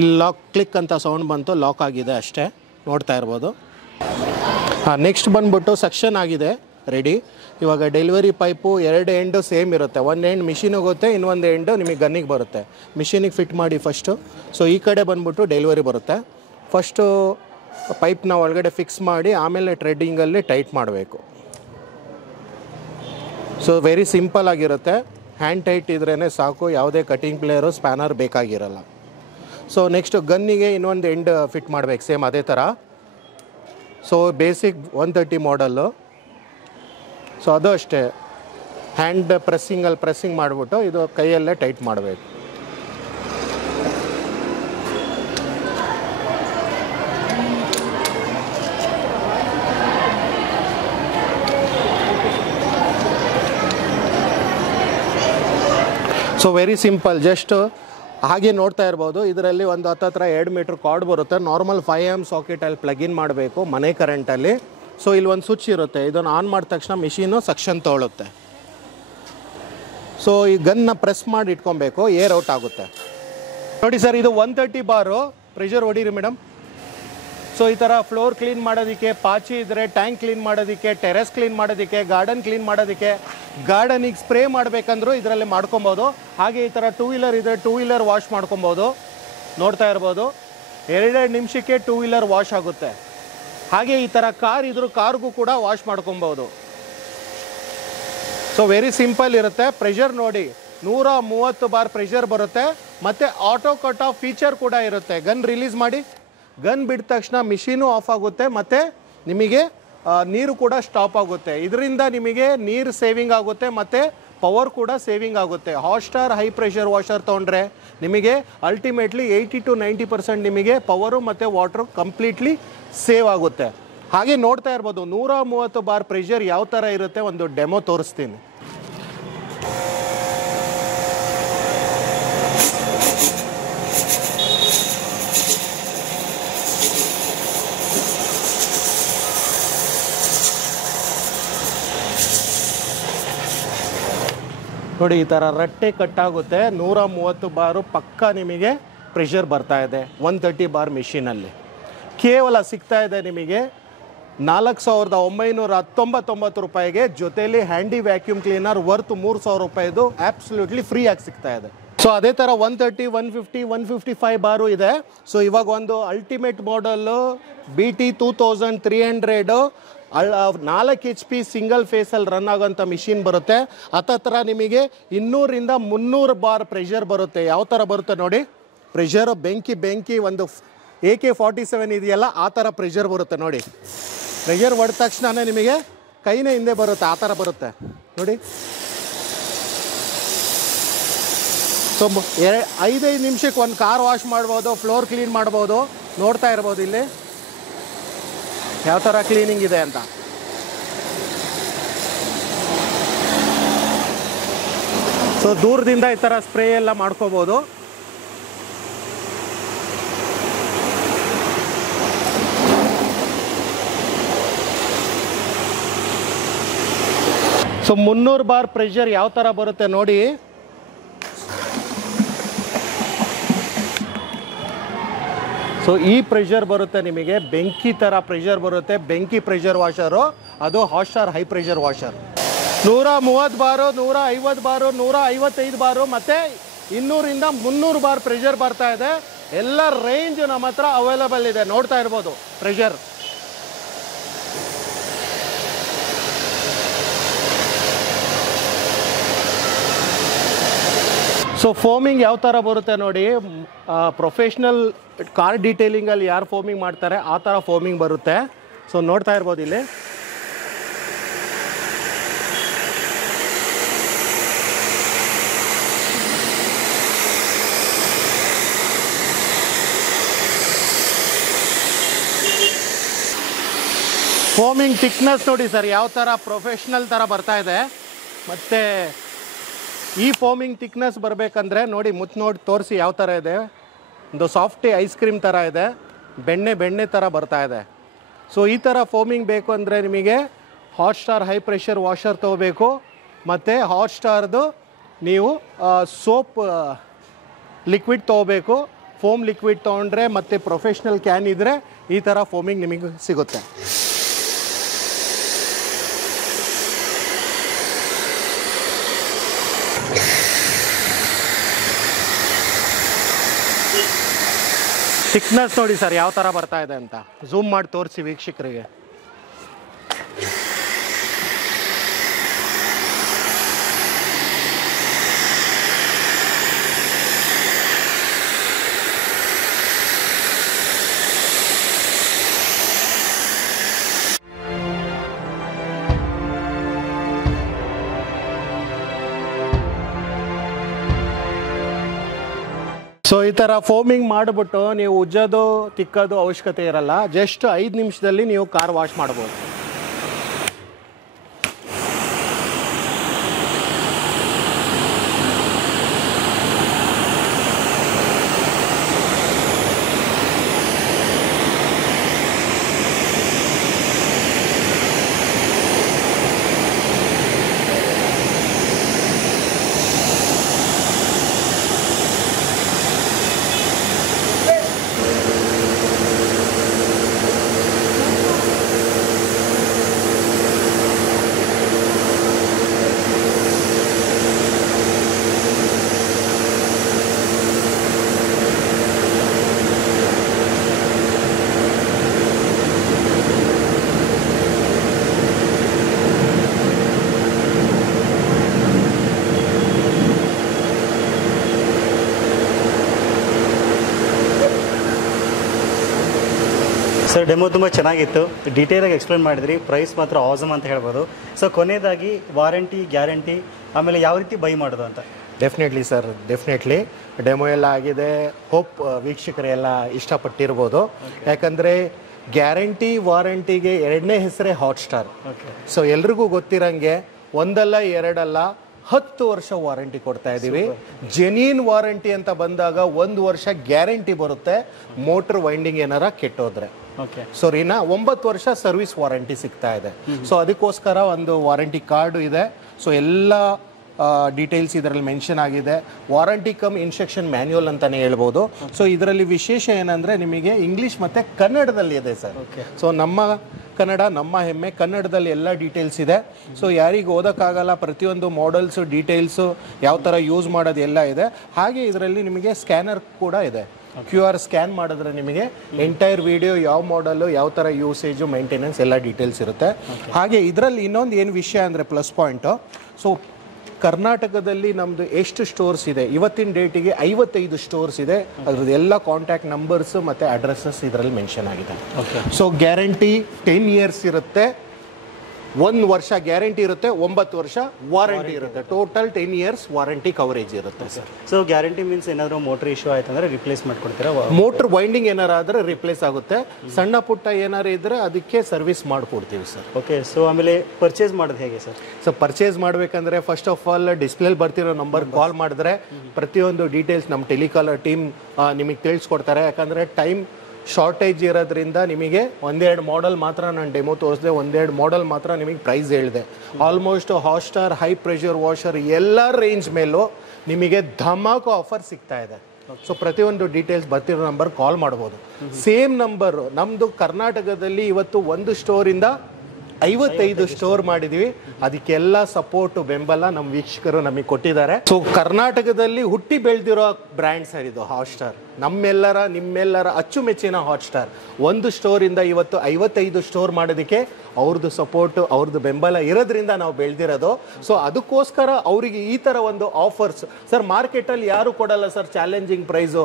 ಇಲ್ಲಿ ಲಾಕ್ ಕ್ಲಿಕ್ ಅಂತ ಸೌಂಡ್ ಬಂತು, ಲಾಕ್ ಆಗಿದೆ ಅಷ್ಟೇ, ನೋಡ್ತಾ ಇರ್ಬೋದು. ಹಾಂ, ನೆಕ್ಸ್ಟ್ ಬಂದ್ಬಿಟ್ಟು ಸೆಕ್ಷನ್ ಆಗಿದೆ ರೆಡಿ. ಇವಾಗ ಡೆಲಿವರಿ ಪೈಪು 2 ಎಂಡು ಸೇಮ್ ಇರುತ್ತೆ. ಒಂದು ಎಂಡ್ ಮಿಷಿನಿಗೆ ಹೋಗುತ್ತೆ, ಇನ್ನೊಂದು ಎಂಡು ನಿಮಗೆ ಗನ್ನಿಗೆ ಬರುತ್ತೆ. ಮಿಷಿನಿಗೆ ಫಿಟ್ ಮಾಡಿ ಫಸ್ಟು. ಸೊ ಈ ಕಡೆ ಬಂದ್ಬಿಟ್ಟು ಡೆಲಿವರಿ ಬರುತ್ತೆ. ಫಸ್ಟು ಪೈಪ್ನ ಒಳಗಡೆ ಫಿಕ್ಸ್ ಮಾಡಿ ಆಮೇಲೆ ಥ್ರೆಡ್ಡಿಂಗಲ್ಲಿ ಟೈಟ್ ಮಾಡಬೇಕು. ಸೊ ವೆರಿ ಸಿಂಪಲ್ ಆಗಿರುತ್ತೆ. ಹ್ಯಾಂಡ್ ಟೈಟ್ ಇದ್ರೇ ಸಾಕು, ಯಾವುದೇ ಕಟಿಂಗ್ ಪ್ಲೇಯರು, ಸ್ಪ್ಯಾನರ್ ಬೇಕಾಗಿರಲ್ಲ. ಸೊ ನೆಕ್ಸ್ಟು ಗನ್ನಿಗೆ ಇನ್ನೊಂದು ಎಂಡ್ ಫಿಟ್ ಮಾಡಬೇಕು ಸೇಮ್ ಅದೇ ಥರ. So basic 130 ಮಾಡಲ್ಲು. ಸೊ ಅದು ಅಷ್ಟೇ, ಹ್ಯಾಂಡ್ ಪ್ರೆಸ್ಸಿಂಗ್ ಮಾಡಿಬಿಟ್ಟು ಇದು ಕೈಯಲ್ಲೇ ಟೈಟ್ ಮಾಡಬೇಕು. ಸೊ ವೆರಿ ಸಿಂಪಲ್, ಜಸ್ಟ್ ಹಾಗೆ ನೋಡ್ತಾ ಇರ್ಬೋದು. ಇದರಲ್ಲಿ ಒಂದು ಹತ್ತಿರ 2 ಮೀಟ್ರ್ ಕಾರ್ಡ್ ಬರುತ್ತೆ. ನಾರ್ಮಲ್ 5 amp ಸಾಕೆಟಲ್ಲಿ ಪ್ಲಗಿನ್ ಮಾಡಬೇಕು ಮನೆ ಕರೆಂಟಲ್ಲಿ. ಸೊ ಇಲ್ಲಿ ಒಂದು ಸ್ವಿಚ್ ಇರುತ್ತೆ, ಇದನ್ನು ಆನ್ ಮಾಡಿದ ತಕ್ಷಣ ಮಿಷಿನು ಸೆಕ್ಷನ್ ತೊಗೊಳುತ್ತೆ. ಸೊ ಈ ಗನ್ನ ಪ್ರೆಸ್ ಮಾಡಿ ಇಟ್ಕೊಬೇಕು, ಏರ್ ಔಟ್ ಆಗುತ್ತೆ. ನೋಡಿ ಸರ್, ಇದು 130 ಬಾರು ಪ್ರೆಷರ್ ಹೊಡೀರಿ ಮೇಡಮ್. ಸೊ ಈ ಥರ ಫ್ಲೋರ್ ಕ್ಲೀನ್ ಮಾಡೋದಕ್ಕೆ, ಪಾಚಿ ಇದ್ದರೆ ಟ್ಯಾಂಕ್ ಕ್ಲೀನ್ ಮಾಡೋದಕ್ಕೆ, ಟೆರೆಸ್ ಕ್ಲೀನ್ ಮಾಡೋದಕ್ಕೆ, ಗಾರ್ಡನ್ ಕ್ಲೀನ್ ಮಾಡೋದಕ್ಕೆ, ಗಾರ್ಡನಿಗೆ ಸ್ಪ್ರೇ ಮಾಡಬೇಕಂದ್ರೂ ಇದರಲ್ಲಿ ಮಾಡ್ಕೊಬೋದು. ಹಾಗೆ ಈ ಥರ 2 ವೀಲರ್ ಇದ್ದರೆ 2 ವೀಲರ್ ವಾಶ್ ಮಾಡ್ಕೊಬೋದು. ನೋಡ್ತಾ ಇರ್ಬೋದು, 2 ನಿಮಿಷಕ್ಕೆ 2 ವೀಲರ್ ವಾಶ್ ಆಗುತ್ತೆ. ಹಾಗೆ ಈ ಥರ ಕಾರ್ ಇದ್ರೂ ಕಾರ್ಗೂ ಕೂಡ ವಾಶ್ ಮಾಡ್ಕೊಬೋದು. ಸೊ ವೆರಿ ಸಿಂಪಲ್ ಇರುತ್ತೆ. ಪ್ರೆಷರ್ ನೋಡಿ 130 ಬಾರ್ ಪ್ರೆಷರ್ ಬರುತ್ತೆ. ಮತ್ತು ಆಟೋ ಕಟ್ ಆಫ್ ಫೀಚರ್ ಕೂಡ ಇರುತ್ತೆ. ಗನ್ ರಿಲೀಸ್ ಮಾಡಿ, ಗನ್ ಬಿಟ್ಟ ತಕ್ಷಣ ಮಿಷಿನು ಆಫ್ ಆಗುತ್ತೆ, ಮತ್ತು ನಿಮಗೆ ನೀರು ಕೂಡ ಸ್ಟಾಪ್ ಆಗುತ್ತೆ. ಇದರಿಂದ ನಿಮಗೆ ನೀರು ಸೇವಿಂಗ್ ಆಗುತ್ತೆ ಮತ್ತು ಪವರ್ ಕೂಡ ಸೇವಿಂಗ್ ಆಗುತ್ತೆ. ಹಾಟ್ಸ್ಟಾರ್ ಹೈ ಪ್ರೆಷರ್ ವಾಷರ್ ತೊಗೊಂಡ್ರೆ ನಿಮಗೆ ಅಲ್ಟಿಮೇಟ್ಲಿ 80 to 90% ನಿಮಗೆ ಪವರು ಮತ್ತು ವಾಟ್ರು ಕಂಪ್ಲೀಟ್ಲಿ ಸೇವ್ ಆಗುತ್ತೆ. ಹಾಗೆ ನೋಡ್ತಾ ಇರ್ಬೋದು 130 ಬಾರ್ ಪ್ರೆಷರ್ ಯಾವ ಥರ ಇರುತ್ತೆ, ಒಂದು ಡೆಮೋ ತೋರಿಸ್ತೀನಿ. ನೋಡಿ ಈ ಥರ ರಟ್ಟೆ ಕಟ್ಟಾಗುತ್ತೆ. 130 ಬಾರು ಪಕ್ಕ ನಿಮಗೆ ಪ್ರೆಷರ್ ಬರ್ತಾ ಇದೆ 130 ಬಾರ್ ಮಿಷಿನಲ್ಲಿ. ಕೇವಲ ಸಿಗ್ತಾ ಇದೆ ನಿಮಗೆ 4,999 ರೂಪಾಯಿಗೆ. ಜೊತೆಯಲ್ಲಿ ಹ್ಯಾಂಡಿ ವ್ಯಾಕ್ಯೂಮ್ ಕ್ಲೀನರ್ ವರ್ತ್ 3,000 ರೂಪಾಯಿದು ಆಬ್ಸಲ್ಯೂಟ್ಲಿ ಫ್ರೀ ಆಗಿ ಸಿಗ್ತಾ ಇದೆ. ಸೊ ಅದೇ ಥರ 130, 150, 155 ಬಾರು ಇದೆ. ಸೊ ಇವಾಗ ಒಂದು ಅಲ್ಟಿಮೇಟ್ ಮಾಡಲ್ಲು BT 2300 4 HP ಸಿಂಗಲ್ ಫೇಸಲ್ಲಿ ರನ್ ಆಗೋಂಥ ಮಿಷಿನ್ ಬರುತ್ತೆ. ಹತ್ತಿರ ನಿಮಗೆ 200 to 300 ಬಾರ್ ಪ್ರೆಷರ್ ಬರುತ್ತೆ. ಯಾವ ಥರ ಬರುತ್ತೆ ನೋಡಿ, ಪ್ರೆಷರು ಬೆಂಕಿ ಒಂದು AK-47 ಇದೆಯಲ್ಲ ಆ ಥರ ಪ್ರೆಷರ್ ಬರುತ್ತೆ ನೋಡಿ. ಪ್ರೆಷರ್ ಹೊಡೆದ ತಕ್ಷಣ ನಿಮಗೆ ಕೈನೇ ಹಿಂದೆ ಬರುತ್ತೆ, ಆ ಥರ ಬರುತ್ತೆ ನೋಡಿ. ಸೊ 5 ನಿಮಿಷಕ್ಕೆ ಒಂದು ಕಾರ್ ವಾಶ್ ಮಾಡ್ಬೋದು, ಫ್ಲೋರ್ ಕ್ಲೀನ್ ಮಾಡ್ಬೋದು. ನೋಡ್ತಾ ಇರ್ಬೋದು ಇಲ್ಲಿ ಯಾವ ಥರ ಕ್ಲೀನಿಂಗ್ ಇದೆ ಅಂತ. ಸೊ ದೂರದಿಂದ ಈ ಥರ ಸ್ಪ್ರೇ ಎಲ್ಲ ಮಾಡ್ಕೋಬೋದು. ಸೊ 300 ಬಾರ್ ಪ್ರೆಷರ್ ಯಾವ ಥರ ಬರುತ್ತೆ ನೋಡಿ. ಸೊ ಈ ಪ್ರೆಷರ್ ಬರುತ್ತೆ ನಿಮಗೆ, ಬೆಂಕಿ ಥರ ಪ್ರೆಷರ್ ಬರುತ್ತೆ. ಬೆಂಕಿ ಪ್ರೆಷರ್ ವಾಷರು, ಅದು hot star high pressure washer. 130 ಬಾರು, 150 ಬಾರು, 155 ಬಾರು ಮತ್ತು 200 ಇಂದ 300 ಬಾರ್ ಪ್ರೆಷರ್ ಬರ್ತಾ ಇದೆ. ಎಲ್ಲ ರೇಂಜ್ ನಮ್ಮ ಹತ್ರ ಅವೈಲಬಲ್ ಇದೆ, ನೋಡ್ತಾ ಇರ್ಬೋದು ಪ್ರೆಷರ್. ಸೊ ಫೋಮಿಂಗ್ ಯಾವ ಥರ ಬರುತ್ತೆ ನೋಡಿ, ಪ್ರೊಫೆಷ್ನಲ್ ಕಾರ್ ಡೀಟೇಲಿಂಗಲ್ಲಿ ಯಾರು ಫೋಮಿಂಗ್ ಮಾಡ್ತಾರೆ ಆ ಥರ ಫೋಮಿಂಗ್ ಬರುತ್ತೆ. ಸೊ ನೋಡ್ತಾ ಇರ್ಬೋದು ಇಲ್ಲಿ. ಫೋಮಿಂಗ್ ಥಿಕ್ನೆಸ್ ನೋಡಿ ಸರ್, ಯಾವ ಥರ ಪ್ರೊಫೆಷ್ನಲ್ ಥರ ಬರ್ತಾ ಇದೆ. ಮತ್ತು ಈ ಫೋಮಿಂಗ್ ಥಿಕ್ನೆಸ್ ಬರಬೇಕಂದ್ರೆ ನೋಡಿ, ನೋಡಿ ತೋರಿಸಿ ಯಾವ ಥರ ಇದೆ. ಒಂದು ಸಾಫ್ಟಿ ಐಸ್ ಕ್ರೀಮ್ ಥರ ಇದೆ, ಬೆಣ್ಣೆ ಥರ ಬರ್ತಾ ಇದೆ. ಸೊ ಈ ಥರ ಫೋಮಿಂಗ್ ಬೇಕು ಅಂದರೆ ನಿಮಗೆ hot star high pressure washer ತೊಗೋಬೇಕು. ಮತ್ತು ಹಾಟ್ ಸ್ಟಾರ್ದು ನೀವು ಸೋಪ್ ಲಿಕ್ವಿಡ್ ತೊಗೋಬೇಕು. ಫೋಮ್ ಲಿಕ್ವಿಡ್ ತೊಗೊಂಡ್ರೆ ಮತ್ತು ಪ್ರೊಫೆಷ್ನಲ್ ಕ್ಯಾನ್ ಇದ್ದರೆ ಈ ಥರ ಫೋಮಿಂಗ್ ನಿಮಗೆ ಸಿಗುತ್ತೆ. ಥಿಕ್ನೆಸ್ ನೋಡಿ ಸರ್ ಯಾವ ಥರ ಬರ್ತಾ ಇದೆ ಅಂತ, ಝೂಮ್ ಮಾಡಿ ತೋರಿಸಿ ವೀಕ್ಷಕರಿಗೆ. ಸೊ ಈ ಥರ ಫೋಮಿಂಗ್ ಮಾಡಿಬಿಟ್ಟು ನೀವು ಉಜ್ಜೋದು ತಿಕ್ಕೋದು ಅವಶ್ಯಕತೆ ಇರಲ್ಲ. ಜಸ್ಟ್ 5 ನಿಮಿಷದಲ್ಲಿ ನೀವು ಕಾರ್ ವಾಶ್ ಮಾಡ್ಬೋದು. ಸರ್ ಡೆಮೋ ತುಂಬ ಚೆನ್ನಾಗಿತ್ತು, ಡೀಟೇಲಾಗಿ ಎಕ್ಸ್ಪ್ಲೇನ್ ಮಾಡಿದ್ರಿ. ಪ್ರೈಸ್ ಮಾತ್ರ ಆಸಮ್ ಅಂತ ಹೇಳ್ಬೋದು. ಸೊ ಕೊನೆಯದಾಗಿ ವಾರಂಟಿ, ಗ್ಯಾರಂಟಿ, ಆಮೇಲೆ ಯಾವ ರೀತಿ ಬೈ ಮಾಡೋದು ಅಂತ. ಡೆಫಿನೆಟ್ಲಿ ಸರ್, ಡೆಫಿನೆಟ್ಲಿ ಡೆಮೋ ಎಲ್ಲ ಆಗಿದೆ. ಹೋಪ್ ವೀಕ್ಷಕರೆಲ್ಲ ಇಷ್ಟಪಟ್ಟಿರ್ಬೋದು. ಯಾಕಂದರೆ ಗ್ಯಾರಂಟಿ ವಾರಂಟಿಗೆ ಎರಡನೇ ಹೆಸರೇ ಹಾಟ್ ಸ್ಟಾರ್. ಸೊ ಎಲ್ರಿಗೂ ಗೊತ್ತಿರಂಗೆ ಒಂದಲ್ಲ ಎರಡಲ್ಲ 10 ವರ್ಷ ವಾರಂಟಿ ಕೊಡ್ತಾ ಇದ್ದೀವಿ. ಜೆನ್ಯೂನ್ ವಾರಂಟಿ ಅಂತ ಬಂದಾಗ 1 ವರ್ಷ ಗ್ಯಾರಂಟಿ ಬರುತ್ತೆ, ಮೋಟರ್ ವೈಂಡಿಂಗ್ ಏನಾರ ಕೆಟ್ಟೋದ್ರೆ. ಸರಿನಾ, 9 ವರ್ಷ ಸರ್ವಿಸ್ ವಾರಂಟಿ ಸಿಗ್ತಾ ಇದೆ. ಸೊ ಅದಕ್ಕೋಸ್ಕರ ಒಂದು ವಾರಂಟಿ ಕಾರ್ಡು ಇದೆ. ಸೊ ಎಲ್ಲ ಡೀಟೇಲ್ಸ್ ಇದರಲ್ಲಿ ಮೆನ್ಷನ್ ಆಗಿದೆ. ವಾರಂಟಿ ಕಮ್ ಇನ್ಸ್ಟ್ರಕ್ಷನ್ ಮ್ಯಾನ್ಯುವಲ್ ಅಂತಾನೆ ಹೇಳ್ಬೋದು. ಸೊ ಇದರಲ್ಲಿ ವಿಶೇಷ ಏನಂದ್ರೆ ನಿಮಗೆ ಇಂಗ್ಲಿಷ್ ಮತ್ತೆ ಕನ್ನಡದಲ್ಲಿ ಇದೆ ಸರ್. ಸೊ ನಮ್ಮ ಕನ್ನಡ ನಮ್ಮ ಹೆಮ್ಮೆ, ಕನ್ನಡದಲ್ಲಿ ಎಲ್ಲ ಡೀಟೇಲ್ಸ್ ಇದೆ. ಸೊ ಯಾರಿಗೆ ಓದೋಕ್ಕಾಗಲ್ಲ ಪ್ರತಿಯೊಂದು ಮಾಡೆಲ್ಸು ಡೀಟೇಲ್ಸು ಯಾವ ಥರ ಯೂಸ್ ಮಾಡೋದು ಎಲ್ಲ ಇದೆ. ಹಾಗೆ ಇದರಲ್ಲಿ ನಿಮಗೆ ಸ್ಕ್ಯಾನರ್ ಕೂಡ ಇದೆ. QR ಸ್ಕ್ಯಾನ್ ಮಾಡಿದ್ರೆ ನಿಮಗೆ ಎಂಟೈರ್ ವಿಡಿಯೋ ಯಾವ ಮಾಡಲು ಯಾವ ಥರ ಯೂಸೇಜು ಮೇಂಟೆನೆನ್ಸ್ ಎಲ್ಲ ಡೀಟೇಲ್ಸ್ ಇರುತ್ತೆ. ಹಾಗೆ ಇದರಲ್ಲಿ ಇನ್ನೊಂದು ಏನು ವಿಷಯ ಅಂದರೆ ಪ್ಲಸ್ ಪಾಯಿಂಟು, ಸೊ ಕರ್ನಾಟಕದಲ್ಲಿ ನಮ್ಮದು ಎಷ್ಟು ಸ್ಟೋರ್ಸ್ ಇದೆ, ಇವತ್ತಿನ ಡೇಟಿಗೆ 55 ಸ್ಟೋರ್ಸ್ ಇದೆ. ಅದ್ರದ್ದು ಎಲ್ಲ ಕಾಂಟ್ಯಾಕ್ಟ್ ನಂಬರ್ಸು ಮತ್ತು ಅಡ್ರೆಸ್ಸಸ್ ಇದರಲ್ಲಿ ಮೆನ್ಷನ್ ಆಗಿದೆ. ಸೊ ಗ್ಯಾರಂಟಿ 10 ಇಯರ್ಸ್ ಇರುತ್ತೆ, 1 ವರ್ಷ ಗ್ಯಾರಂಟಿ ಇರುತ್ತೆ, 9 ವರ್ಷ ವಾರಂಟಿ ಇರುತ್ತೆ. ಟೋಟಲ್ 10 ಇಯರ್ಸ್ ವಾರಂಟಿ ಕವರೇಜ್ ಇರುತ್ತೆ ಸರ್. ಸೊ ಗ್ಯಾರಂಟಿ ಮೀನ್ಸ್ ಏನಾದರೂ ಮೋಟರ್ ಇಶ್ಯೂ ಆಯ್ತು ಅಂದರೆ ರಿಪ್ಲೇಸ್ ಮಾಡ್ಕೊಡ್ತೀರಾ? ಮೋಟರ್ ವೈಂಡಿಂಗ್ ಏನಾರ ಆದರೆ ರಿಪ್ಲೇಸ್ ಆಗುತ್ತೆ, ಸಣ್ಣ ಪುಟ್ಟ ಏನಾರು ಇದ್ದರೆ ಅದಕ್ಕೆ ಸರ್ವಿಸ್ ಮಾಡಿಕೊಡ್ತೀವಿ ಸರ್. ಓಕೆ. ಸೊ ಆಮೇಲೆ ಪರ್ಚೇಸ್ ಮಾಡೋದು ಹೇಗೆ ಸರ್? ಸೊ ಪರ್ಚೇಸ್ ಮಾಡಬೇಕಂದ್ರೆ ಫಸ್ಟ್ ಆಫ್ ಆಲ್ ಡಿಸ್ಪ್ಲೇಲಿ ಬರ್ತಿರೋ ನಂಬರ್ ಕಾಲ್ ಮಾಡಿದ್ರೆ ಪ್ರತಿಯೊಂದು ಡೀಟೇಲ್ಸ್ ನಮ್ಮ ಟೆಲಿಕಾಲರ್ ಟೀಮ್ ನಿಮಗೆ ತಿಳಿಸ್ಕೊಡ್ತಾರೆ. ಯಾಕಂದರೆ ಟೈಮ್ ಶಾರ್ಟೇಜ್ ಇರೋದ್ರಿಂದ ನಿಮಗೆ ಒಂದೆರಡು ಮಾಡೆಲ್ ಮಾತ್ರ ನಾನು ಡೆಮೋ ತೋರಿಸಿದೆ, ಒಂದೆರಡು ಮಾಡೆಲ್ ಮಾತ್ರ ನಿಮಗೆ ಪ್ರೈಸ್ ಹೇಳಿದೆ. Almost Hotstar high pressure washer ಎಲ್ಲ ರೇಂಜ್ ಮೇಲೂ ನಿಮಗೆ ಧಮಾಕ ಆಫರ್ ಸಿಗ್ತಾ ಇದೆ. ಸೊ ಪ್ರತಿಯೊಂದು ಡೀಟೇಲ್ಸ್ ಬರ್ತಿರೋ ನಂಬರ್ ಕಾಲ್ ಮಾಡ್ಬೋದು. ಸೇಮ್ ನಂಬರು ನಮ್ಮದು ಕರ್ನಾಟಕದಲ್ಲಿ ಇವತ್ತು ಒಂದು ಸ್ಟೋರಿಂದ 55 ಸ್ಟೋರ್ ಮಾಡಿದೀವಿ. ಅದಕ್ಕೆಲ್ಲ ಸಪೋರ್ಟ್ ಬೆಂಬಲ ನಮ್ಮ ವೀಕ್ಷಕರು ನಮಗೆ ಕೊಟ್ಟಿದ್ದಾರೆ. ಸೊ ಕರ್ನಾಟಕದಲ್ಲಿ ಹುಟ್ಟಿ ಬೆಳೆದಿರೋ ಬ್ರ್ಯಾಂಡ್ ಸರ್ ಇದು ಹಾಟ್ಸ್ಟಾರ್. ನಿಮ್ಮೆಲ್ಲರ ಅಚ್ಚುಮೆಚ್ಚಿನ ಹಾಟ್ಸ್ಟಾರ್. ಒಂದು ಸ್ಟೋರಿಂದ ಇವತ್ತು 55 ಸ್ಟೋರ್ ಮಾಡೋದಕ್ಕೆ ಅವ್ರದ್ದು ಸಪೋರ್ಟ್, ಅವ್ರದ್ದು ಬೆಂಬಲ ಇರೋದ್ರಿಂದ ನಾವು ಬೆಳೆದಿರೋದು. ಸೊ ಅದಕ್ಕೋಸ್ಕರ ಅವರಿಗೆ ಈ ಥರ ಒಂದು ಆಫರ್ಸ್ ಸರ್ ಮಾರ್ಕೆಟಲ್ಲಿ ಯಾರು ಕೊಡಲ್ಲ ಸರ್. ಚಾಲೆಂಜಿಂಗ್ ಪ್ರೈಸು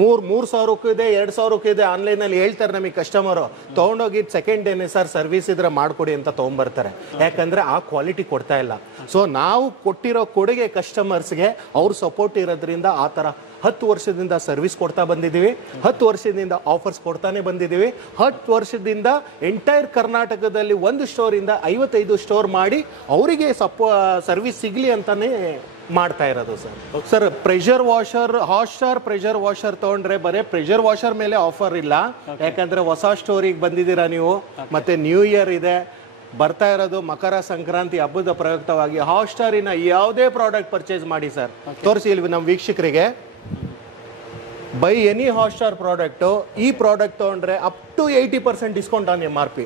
3,000 ಇದೆ, 2,000 ಇದೆ. ಆನ್ಲೈನಲ್ಲಿ ಹೇಳ್ತಾರೆ ನಮಗೆ ಕಸ್ಟಮರು, ತೊಗೊಂಡೋಗಿ ಸೆಕೆಂಡ್ ಡೇನೆ ಸರ್ ಸರ್ವಿಸ್ ಇದ್ರೆ ಮಾಡ್ಕೊಡಿ ಅಂತ ತೊಗೊಂಬರ್ತಾರೆ. ಯಾಕಂದರೆ ಆ ಕ್ವಾಲಿಟಿ ಕೊಡ್ತಾ ಇಲ್ಲ. ಸೊ ನಾವು ಕೊಟ್ಟಿರೋ ಕೊಡುಗೆ ಕಸ್ಟಮರ್ಸ್ಗೆ ಅವ್ರ ಸಪೋರ್ಟ್ ಇರೋದ್ರಿಂದ ಆ ಥರ 10 ವರ್ಷದಿಂದ ಸರ್ವಿಸ್ ಕೊಡ್ತಾ ಬಂದಿದ್ದೀವಿ, 10 ವರ್ಷದಿಂದ ಆಫರ್ಸ್ ಕೊಡ್ತಾನೆ ಬಂದಿದ್ದೀವಿ. 10 ವರ್ಷದಿಂದ ಎಂಟೈರ್ ಕರ್ನಾಟಕದಲ್ಲಿ ಒಂದು ಸ್ಟೋರಿಂದ 55 ಸ್ಟೋರ್ ಮಾಡಿ ಅವರಿಗೆ ಸರ್ವಿಸ್ ಸಿಗಲಿ ಅಂತಾನೆ ಮಾಡ್ತಾ ಇರೋದು sir. Sir pressure washer, Hotstar pressure washer ತೊಗೊಂಡ್ರೆ ಬರೀ ಪ್ರೆಷರ್ ವಾಷರ್ ಮೇಲೆ ಆಫರ್ ಇಲ್ಲ. ಯಾಕಂದ್ರೆ ಹೊಸ ಸ್ಟೋರಿಗೆ ಬಂದಿದ್ದೀರಾ ನೀವು, ಮತ್ತೆ ನ್ಯೂ ಇಯರ್ ಇದೆ, ಬರ್ತಾ ಇರೋದು ಮಕರ ಸಂಕ್ರಾಂತಿ ಹಬ್ಬದ ಪ್ರಯುಕ್ತವಾಗಿ ಹಾಟ್ಸ್ಟಾರಿನ ಯಾವುದೇ ಪ್ರಾಡಕ್ಟ್ ಪರ್ಚೇಸ್ ಮಾಡಿ ಸರ್. ತೋರಿಸಿ ಇಲ್ಲಿ ನಮ್ಮ ವೀಕ್ಷಕರಿಗೆ. ಬೈ ಎನಿ ಹಾಟ್ಸ್ಟಾರ್ ಪ್ರಾಡಕ್ಟು, ಈ ಪ್ರಾಡಕ್ಟ್ ತೊಗೊಂಡ್ರೆ up to 80% discount on MRP.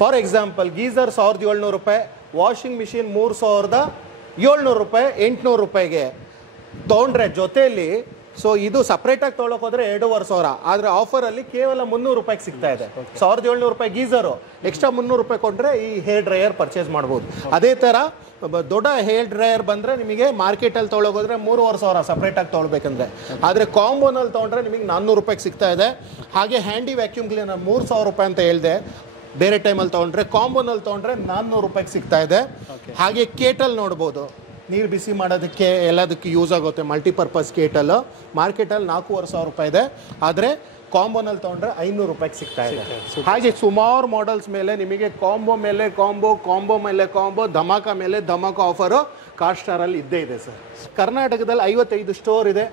For example geyser 1,700 ರೂಪಾಯಿ, ವಾಷಿಂಗ್ ಮಿಷಿನ್ 3,700 ರೂಪಾಯಿ, 800 ರೂಪಾಯಿಗೆ ತೊಗೊಂಡ್ರೆ ಜೊತೆಯಲ್ಲಿ. ಸೊ ಇದು ಸಪ್ರೇಟಾಗಿ ತೊಗೊಳಕ್ ಹೋದ್ರೆ 2,500, ಆದರೆ ಆಫರಲ್ಲಿ ಕೇವಲ 300 ರೂಪಾಯಿಗೆ ಸಿಗ್ತಾ ಇದೆ. 1,700 ರೂಪಾಯಿ ಗೀಸರು, ಎಕ್ಸ್ಟ್ರಾ 300 ರೂಪಾಯಿ ಕೊಟ್ಟರೆ ಈ ಹೇರ್ ಡ್ರೈಯರ್ ಪರ್ಚೇಸ್ ಮಾಡ್ಬೋದು. ಅದೇ ಥರ ದೊಡ್ಡ ಹೇರ್ ಡ್ರೈಯರ್ ಬಂದರೆ ನಿಮಗೆ ಮಾರ್ಕೆಟಲ್ಲಿ ತೊಗೊಳೋದ್ರೆ 3,500 ಸಪ್ರೇಟಾಗಿ ತೊಗೊಳ್ಬೇಕಂದ್ರೆ. ಆದರೆ ಕಾಂಬೋನಲ್ಲಿ ತೊಗೊಂಡ್ರೆ ನಿಮಗೆ 400 ರೂಪಾಯಿಗೆ ಸಿಗ್ತಾ ಇದೆ. ಹಾಗೆ ಹ್ಯಾಂಡಿ ವ್ಯಾಕ್ಯೂಮ್ ಕ್ಲೀನರ್ 3,000 ರೂಪಾಯಿ ಅಂತ ಹೇಳಿದೆ, ಬೇರೆ ಟೈಮಲ್ಲಿ ತೊಗೊಂಡ್ರೆ. ಕಾಂಬೋನಲ್ಲಿ ತೊಗೊಂಡ್ರೆ 400 ರೂಪಾಯಿಗೆ ಸಿಗ್ತಾ ಇದೆ. ಹಾಗೆ ಕೇಟಲ್ ನೋಡ್ಬೋದು, ನೀರು ಬಿಸಿ ಮಾಡೋದಕ್ಕೆ ಎಲ್ಲದಕ್ಕೆ ಯೂಸ್ ಆಗುತ್ತೆ. ಮಲ್ಟಿಪರ್ಪಸ್ ಕೇಟಲ್ ಮಾರ್ಕೆಟಲ್ಲಿ 4,500 ರೂಪಾಯಿ ಇದೆ, ಆದರೆ ಕಾಂಬೋನಲ್ಲಿ ತೊಗೊಂಡ್ರೆ 500 ರೂಪಾಯಿಗೆ ಸಿಗ್ತಾ ಇದೆ. ಹಾಗೆ ಸುಮಾರು ಮಾಡೆಲ್ಸ್ ಮೇಲೆ ನಿಮಗೆ ಕಾಂಬೋ ಮೇಲೆ ಕಾಂಬೋ, ಕಾಂಬೋ ಮೇಲೆ ಕಾಂಬೋ, ಧಮಾಕ ಮೇಲೆ ಧಮಾಕ ಆಫರು ಹಾಟ್ಸ್ಟಾರಲ್ಲಿ ಇದ್ದೇ ಇದೆ ಸರ್. ಕರ್ನಾಟಕದಲ್ಲಿ 55 ಸ್ಟೋರ್ ಇದೆ,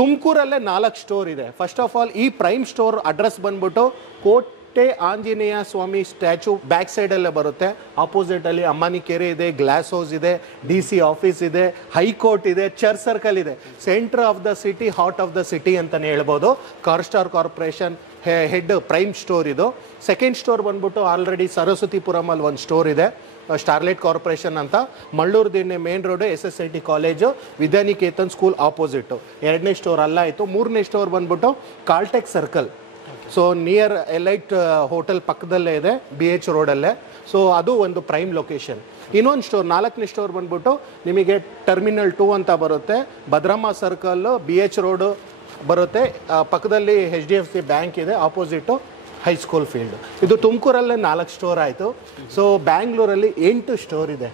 ತುಮಕೂರಲ್ಲೇ 4 ಸ್ಟೋರ್ ಇದೆ. ಫಸ್ಟ್ ಆಫ್ ಆಲ್ ಈ ಪ್ರೈಮ್ ಸ್ಟೋರ್ ಅಡ್ರೆಸ್ ಬಂದ್ಬಿಟ್ಟು ಕೋಟೆ ಆಂಜನೇಯ ಸ್ವಾಮಿ ಸ್ಟ್ಯಾಚು ಬ್ಯಾಕ್ ಸೈಡಲ್ಲೇ ಬರುತ್ತೆ. ಆಪೋಸಿಟಲ್ಲಿ ಅಮ್ಮಾನಿ ಕೆರೆ ಇದೆ, ಗ್ಲಾಸ್ ಹೌಸ್ ಇದೆ, DC ಆಫೀಸ್ ಇದೆ, ಹೈಕೋರ್ಟ್ ಇದೆ, ಚರ್ಚ್ ಸರ್ಕಲ್ ಇದೆ. Centre of the city, heart of the city ಅಂತಲೇ ಹೇಳ್ಬೋದು. Hotstar corporation head prime store ಇದು. ಸೆಕೆಂಡ್ ಸ್ಟೋರ್ ಬಂದ್ಬಿಟ್ಟು ಆಲ್ರೆಡಿ ಸರಸ್ವತಿಪುರಮಲ್ಲಿ ಒಂದು ಸ್ಟೋರ್ ಇದೆ, ಸ್ಟಾರ್ಲೈಟ್ ಕಾರ್ಪೊರೇಷನ್ ಅಂತ. Malluru Dinne main road, SSIT college, Vidyaniketan school opposite. 2ನೇ ಸ್ಟೋರ್ ಅಲ್ಲಾಯಿತು. 3ನೇ ಸ್ಟೋರ್ ಬಂದ್ಬಿಟ್ಟು Caltech circle, so near Elite hotel ಪಕ್ಕದಲ್ಲೇ ಇದೆ, BH ರೋಡಲ್ಲೇ. ಸೊ ಅದು ಒಂದು ಪ್ರೈಮ್ ಲೊಕೇಶನ್. ಇನ್ನೊಂದು ಸ್ಟೋರ್ 4ನೇ ಸ್ಟೋರ್ ಬಂದ್ಬಿಟ್ಟು ನಿಮಗೆ ಟರ್ಮಿನಲ್ 2 ಅಂತ ಬರುತ್ತೆ, ಭದ್ರಮ್ಮ ಸರ್ಕಲ್ಲು, BH ರೋಡು ಬರುತ್ತೆ. ಪಕ್ಕದಲ್ಲಿ HDFC ಬ್ಯಾಂಕ್ ಇದೆ, ಆಪೋಸಿಟು ಹೈಸ್ಕೂಲ್ ಫೀಲ್ಡ್. ಇದು ತುಮಕೂರಲ್ಲೇ 4 ಸ್ಟೋರ್ ಆಯಿತು. ಸೊ ಬ್ಯಾಂಗ್ಳೂರಲ್ಲಿ 8 ಸ್ಟೋರ್ ಇದೆ.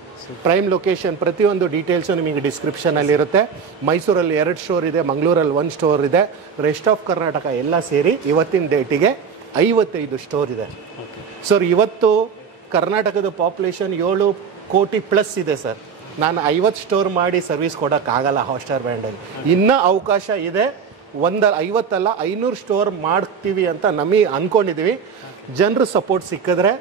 ಪ್ರೈಮ್ ಲೊಕೇಶನ್ ಪ್ರತಿಯೊಂದು ಡೀಟೇಲ್ಸು ನಿಮಗೆ ಡಿಸ್ಕ್ರಿಪ್ಷನಲ್ಲಿ ಇರುತ್ತೆ. ಮೈಸೂರಲ್ಲಿ 2 ಸ್ಟೋರ್ ಇದೆ, ಮಂಗಳೂರಲ್ಲಿ 1 ಸ್ಟೋರ್ ಇದೆ. ರೆಸ್ಟ್ ಆಫ್ ಕರ್ನಾಟಕ ಎಲ್ಲ ಸೇರಿ ಇವತ್ತಿನ ಡೇಟಿಗೆ 55 ಸ್ಟೋರ್ ಇದೆ ಸರ್. ಇವತ್ತು ಕರ್ನಾಟಕದ ಪಾಪ್ಯುಲೇಷನ್ 7 ಕೋಟಿ ಪ್ಲಸ್ ಇದೆ ಸರ್. ನಾನು 50 ಸ್ಟೋರ್ ಮಾಡಿ ಸರ್ವಿಸ್ ಕೊಡೋಕ್ಕಾಗಲ್ಲ ಹಾಟ್ಸ್ಟಾರ್ ಬ್ರ್ಯಾಂಡಲ್ಲಿ. ಇನ್ನೂ ಅವಕಾಶ ಇದೆ. 50 ಅಲ್ಲ 500 ಸ್ಟೋರ್ ಮಾಡ್ತೀವಿ ಅಂತ ನಮಗೆ ಅಂದ್ಕೊಂಡಿದ್ದೀವಿ. ಜನರು ಸಪೋರ್ಟ್ ಸಿಕ್ಕಿದ್ರೆ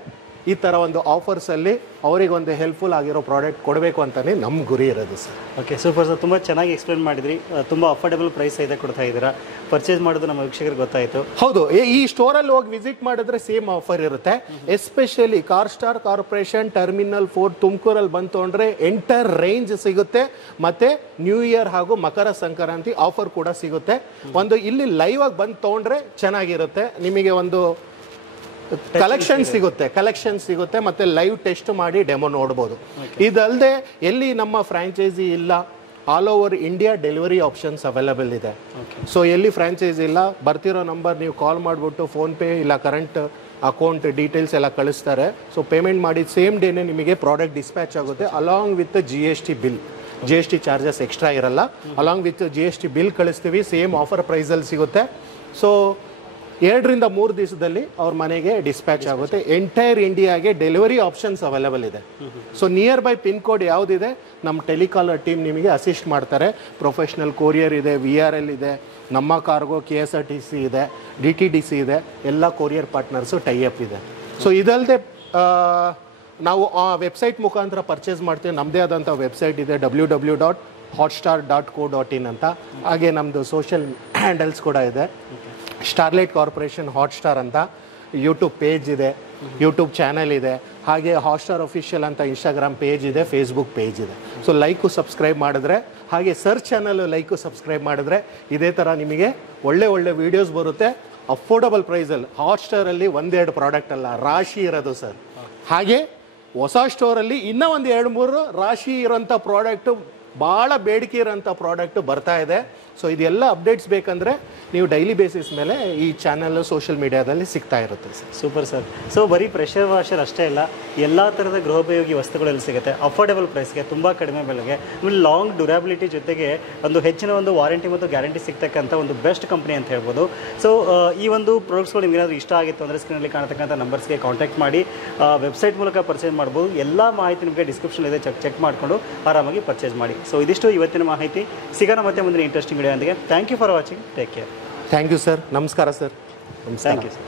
ಈ ಥರ ಒಂದು ಆಫರ್ಸಲ್ಲಿ ಅವರಿಗೆ ಒಂದು ಹೆಲ್ಪ್ಫುಲ್ ಆಗಿರೋ ಪ್ರಾಡಕ್ಟ್ ಕೊಡಬೇಕು ಅಂತಲೇ ನಮ್ಮ ಗುರಿ ಇರೋದು ಸರ್. Okay, super sir. ತುಂಬ ಚೆನ್ನಾಗಿ ಎಕ್ಸ್ಪ್ಲೇನ್ ಮಾಡಿದ್ರಿ. ತುಂಬ ಅಫೋರ್ಡೆಬಲ್ ಪ್ರೈಸ್ ಇದೆ ಕೊಡ್ತಾ ಇದ್ದೀರಾ. ಪರ್ಚೇಸ್ ಮಾಡೋದು ನಮ್ಮ ವೀಕ್ಷಕರಿಗೆ ಗೊತ್ತಾಯಿತು. ಹೌದು, ಈ ಸ್ಟೋರಲ್ಲಿ ಹೋಗಿ ವಿಸಿಟ್ ಮಾಡಿದ್ರೆ ಸೇಮ್ ಆಫರ್ ಇರುತ್ತೆ. ಎಸ್ಪೆಷಲಿ ಹಾಟ್ಸ್ಟಾರ್ ಕಾರ್ಪೊರೇಷನ್ ಟರ್ಮಿನಲ್ 4 ತುಮಕೂರಲ್ಲಿ ಬಂದು ತೊಗೊಂಡ್ರೆ ಎಂಟೈರ್ ರೇಂಜ್ ಸಿಗುತ್ತೆ. ಮತ್ತು ನ್ಯೂ ಇಯರ್ ಹಾಗೂ ಮಕರ ಸಂಕ್ರಾಂತಿ ಆಫರ್ ಕೂಡ ಸಿಗುತ್ತೆ. ಒಂದು ಇಲ್ಲಿ ಲೈವ್ ಆಗಿ ಬಂದು ತೊಗೊಂಡ್ರೆ ಚೆನ್ನಾಗಿರುತ್ತೆ. ನಿಮಗೆ ಒಂದು ಕಲೆಕ್ಷನ್ ಸಿಗುತ್ತೆ ಮತ್ತೆ ಲೈವ್ ಟೆಸ್ಟ್ ಮಾಡಿ ಡೆಮೋ ನೋಡ್ಬೋದು. ಇದಲ್ಲದೆ ಎಲ್ಲಿ ನಮ್ಮ ಫ್ರಾಂಚೈಸಿ ಇಲ್ಲ, all over India delivery options available ಇದೆ. ಸೊ ಎಲ್ಲಿ ಫ್ರಾಂಚೈಸಿ ಇಲ್ಲ, ಬರ್ತಿರೋ ನಂಬರ್ ನೀವು ಕಾಲ್ ಮಾಡಿಬಿಟ್ಟು ಫೋನ್ಪೇ ಇಲ್ಲ ಕರೆಂಟ್ ಅಕೌಂಟ್ ಡೀಟೇಲ್ಸ್ ಎಲ್ಲ ಕಳಿಸ್ತಾರೆ. ಸೊ ಪೇಮೆಂಟ್ ಮಾಡಿ ಸೇಮ್ ಡೇನೇ ನಿಮಗೆ ಪ್ರಾಡಕ್ಟ್ ಡಿಸ್ಪ್ಯಾಚ್ ಆಗುತ್ತೆ. Along with GST bill. GST charges extra ಇರಲ್ಲ. ಅಲಾಂಗ್ ವಿತ್ GST ಬಿಲ್ ಕಳಿಸ್ತೀವಿ. ಸೇಮ್ ಆಫರ್ ಪ್ರೈಸಲ್ಲಿ ಸಿಗುತ್ತೆ. ಸೊ 2ರಿಂದ 3 ದಿವಸದಲ್ಲಿ ಅವ್ರ ಮನೆಗೆ ಡಿಸ್ಪ್ಯಾಚ್ ಆಗುತ್ತೆ. ಎಂಟೈರ್ ಇಂಡಿಯಾಗೆ ಡೆಲಿವರಿ ಆಪ್ಷನ್ಸ್ ಅವೈಲೇಬಲ್ ಇದೆ. So near by pin code ಯಾವುದಿದೆ ನಮ್ಮ ಟೆಲಿಕಾಲರ್ ಟೀಮ್ ನಿಮಗೆ ಅಸಿಸ್ಟ್ ಮಾಡ್ತಾರೆ. ಪ್ರೊಫೆಷ್ನಲ್ ಕೊರಿಯರ್ ಇದೆ, VRL ಇದೆ, ನಮ್ಮ ಕಾರ್ಗೋ, KSRTC ಇದೆ, DTDC ಇದೆ, ಎಲ್ಲ ಕೊರಿಯರ್ ಪಾರ್ಟ್ನರ್ಸು ಟೈಅಪ್ ಇದೆ. ಸೊ ಇದಲ್ಲದೆ ನಾವು ಆ ವೆಬ್ಸೈಟ್ ಮುಖಾಂತರ ಪರ್ಚೇಸ್ ಮಾಡ್ತೀವಿ. ನಮ್ಮದೇ ಆದಂಥ ವೆಬ್ಸೈಟ್ ಇದೆ www.hotstar.co.in ಅಂತ. ಹಾಗೆ ನಮ್ಮದು ಸೋಷಿಯಲ್ ಹ್ಯಾಂಡಲ್ಸ್ ಕೂಡ ಇದೆ. ಸ್ಟಾರ್ಲೈಟ್ ಕಾರ್ಪೊರೇಷನ್ ಹಾಟ್ಸ್ಟಾರ್ ಅಂತ ಯೂಟ್ಯೂಬ್ ಪೇಜ್ ಇದೆ, ಯೂಟ್ಯೂಬ್ ಚಾನಲ್ ಇದೆ. ಹಾಗೆ ಹಾಟ್ಸ್ಟಾರ್ ಅಫಿಷಿಯಲ್ ಅಂತ ಇನ್ಸ್ಟಾಗ್ರಾಮ್ ಪೇಜ್ ಇದೆ, ಫೇಸ್ಬುಕ್ ಪೇಜ್ ಇದೆ. ಸೊ ಲೈಕು ಸಬ್ಸ್ಕ್ರೈಬ್ ಮಾಡಿದ್ರೆ, ಹಾಗೆ ಸರ್ಚ್ ಚಾನಲ್ ಲೈಕು ಸಬ್ಸ್ಕ್ರೈಬ್ ಮಾಡಿದ್ರೆ ಇದೇ ಥರ ನಿಮಗೆ ಒಳ್ಳೆ ವೀಡಿಯೋಸ್ ಬರುತ್ತೆ. ಅಫೋರ್ಡಬಲ್ ಪ್ರೈಸಲ್ಲಿ ಹಾಟ್ಸ್ಟಾರಲ್ಲಿ 1-2 ಪ್ರಾಡಕ್ಟ್ ಅಲ್ಲ, ರಾಶಿ ಇರೋದು ಸರ್. ಹಾಗೆ ಹೊಸ ಸ್ಟೋರಲ್ಲಿ ಇನ್ನೂ 1-2-3 ರಾಶಿ ಇರೋಂಥ ಪ್ರಾಡಕ್ಟು, ಭಾಳ ಬೇಡಿಕೆ ಇರೋಂಥ ಪ್ರಾಡಕ್ಟು ಬರ್ತಾ ಇದೆ. ಸೊ ಇದೆಲ್ಲ ಅಪ್ಡೇಟ್ಸ್ ಬೇಕಂದರೆ ನೀವು ಡೈಲಿ ಬೇಸಿಸ್ ಮೇಲೆ ಈ ಚಾನಲ್ ಸೋಷಿಯಲ್ ಮೀಡಿಯಾದಲ್ಲಿ ಸಿಗ್ತಾ ಇರುತ್ತೆ ಸರ್. Super sir. ಸೊ ಬರೀ ಪ್ರೆಷರ್ ವಾಷರ್ ಅಷ್ಟೇ ಇಲ್ಲ, ಎಲ್ಲ ಥರದ ಗೃಹೋಪಯೋಗಿ ವಸ್ತುಗಳಲ್ಲಿ ಸಿಗುತ್ತೆ ಅಫೋರ್ಡೆಬಲ್ ಪ್ರೈಸ್ಗೆ, ತುಂಬ ಕಡಿಮೆ ಬೆಲೆಗೆ, ಆಮೇಲೆ ಲಾಂಗ್ ಡ್ಯೂರಾಬಿಲಿಟಿ ಜೊತೆಗೆ ಒಂದು ಹೆಚ್ಚಿನ ಒಂದು ವಾರಂಟಿ ಮತ್ತು ಗ್ಯಾರಂಟಿ ಸಿಗ್ತಕ್ಕಂಥ ಒಂದು ಬೆಸ್ಟ್ ಕಂಪ್ನಿ ಅಂತ ಹೇಳ್ಬೋದು. ಸೊ ಈ ಒಂದು ಪ್ರಾಡಕ್ಟ್ಸ್ಗಳು ನಿಮ್ಗೆ ಏನಾದರೂ ಇಷ್ಟ ಆಗಿತ್ತು ಅಂದರೆ ಸ್ಕ್ರೀನಲ್ಲಿ ಕಾಣತಕ್ಕಂಥ ನಂಬರ್ಸ್ಗೆ ಕಾಂಟ್ಯಾಕ್ಟ್ ಮಾಡಿ ವೆಬ್ಸೈಟ್ ಮೂಲಕ ಪರ್ಚೇಸ್ ಮಾಡ್ಬೋದು. ಎಲ್ಲ ಮಾಹಿತಿ ನಿಮಗೆ ಡಿಸ್ಕ್ರಿಪ್ಷನ್ ಇದೆ, ಚೆಕ್ ಮಾಡಿಕೊಂಡು ಆರಾಮಾಗಿ ಪರ್ಚೇಸ್ ಮಾಡಿ. ಸೊ ಇದಿಷ್ಟು ಇವತ್ತಿನ ಮಾಹಿತಿ. ಸಿಗೋಣ ಮತ್ತೆ ಮುಂದಿನ interesting video. Thank you for watching. Take care. Thank you sir. ನಮಸ್ಕಾರ ಸರ್. Thank you sir.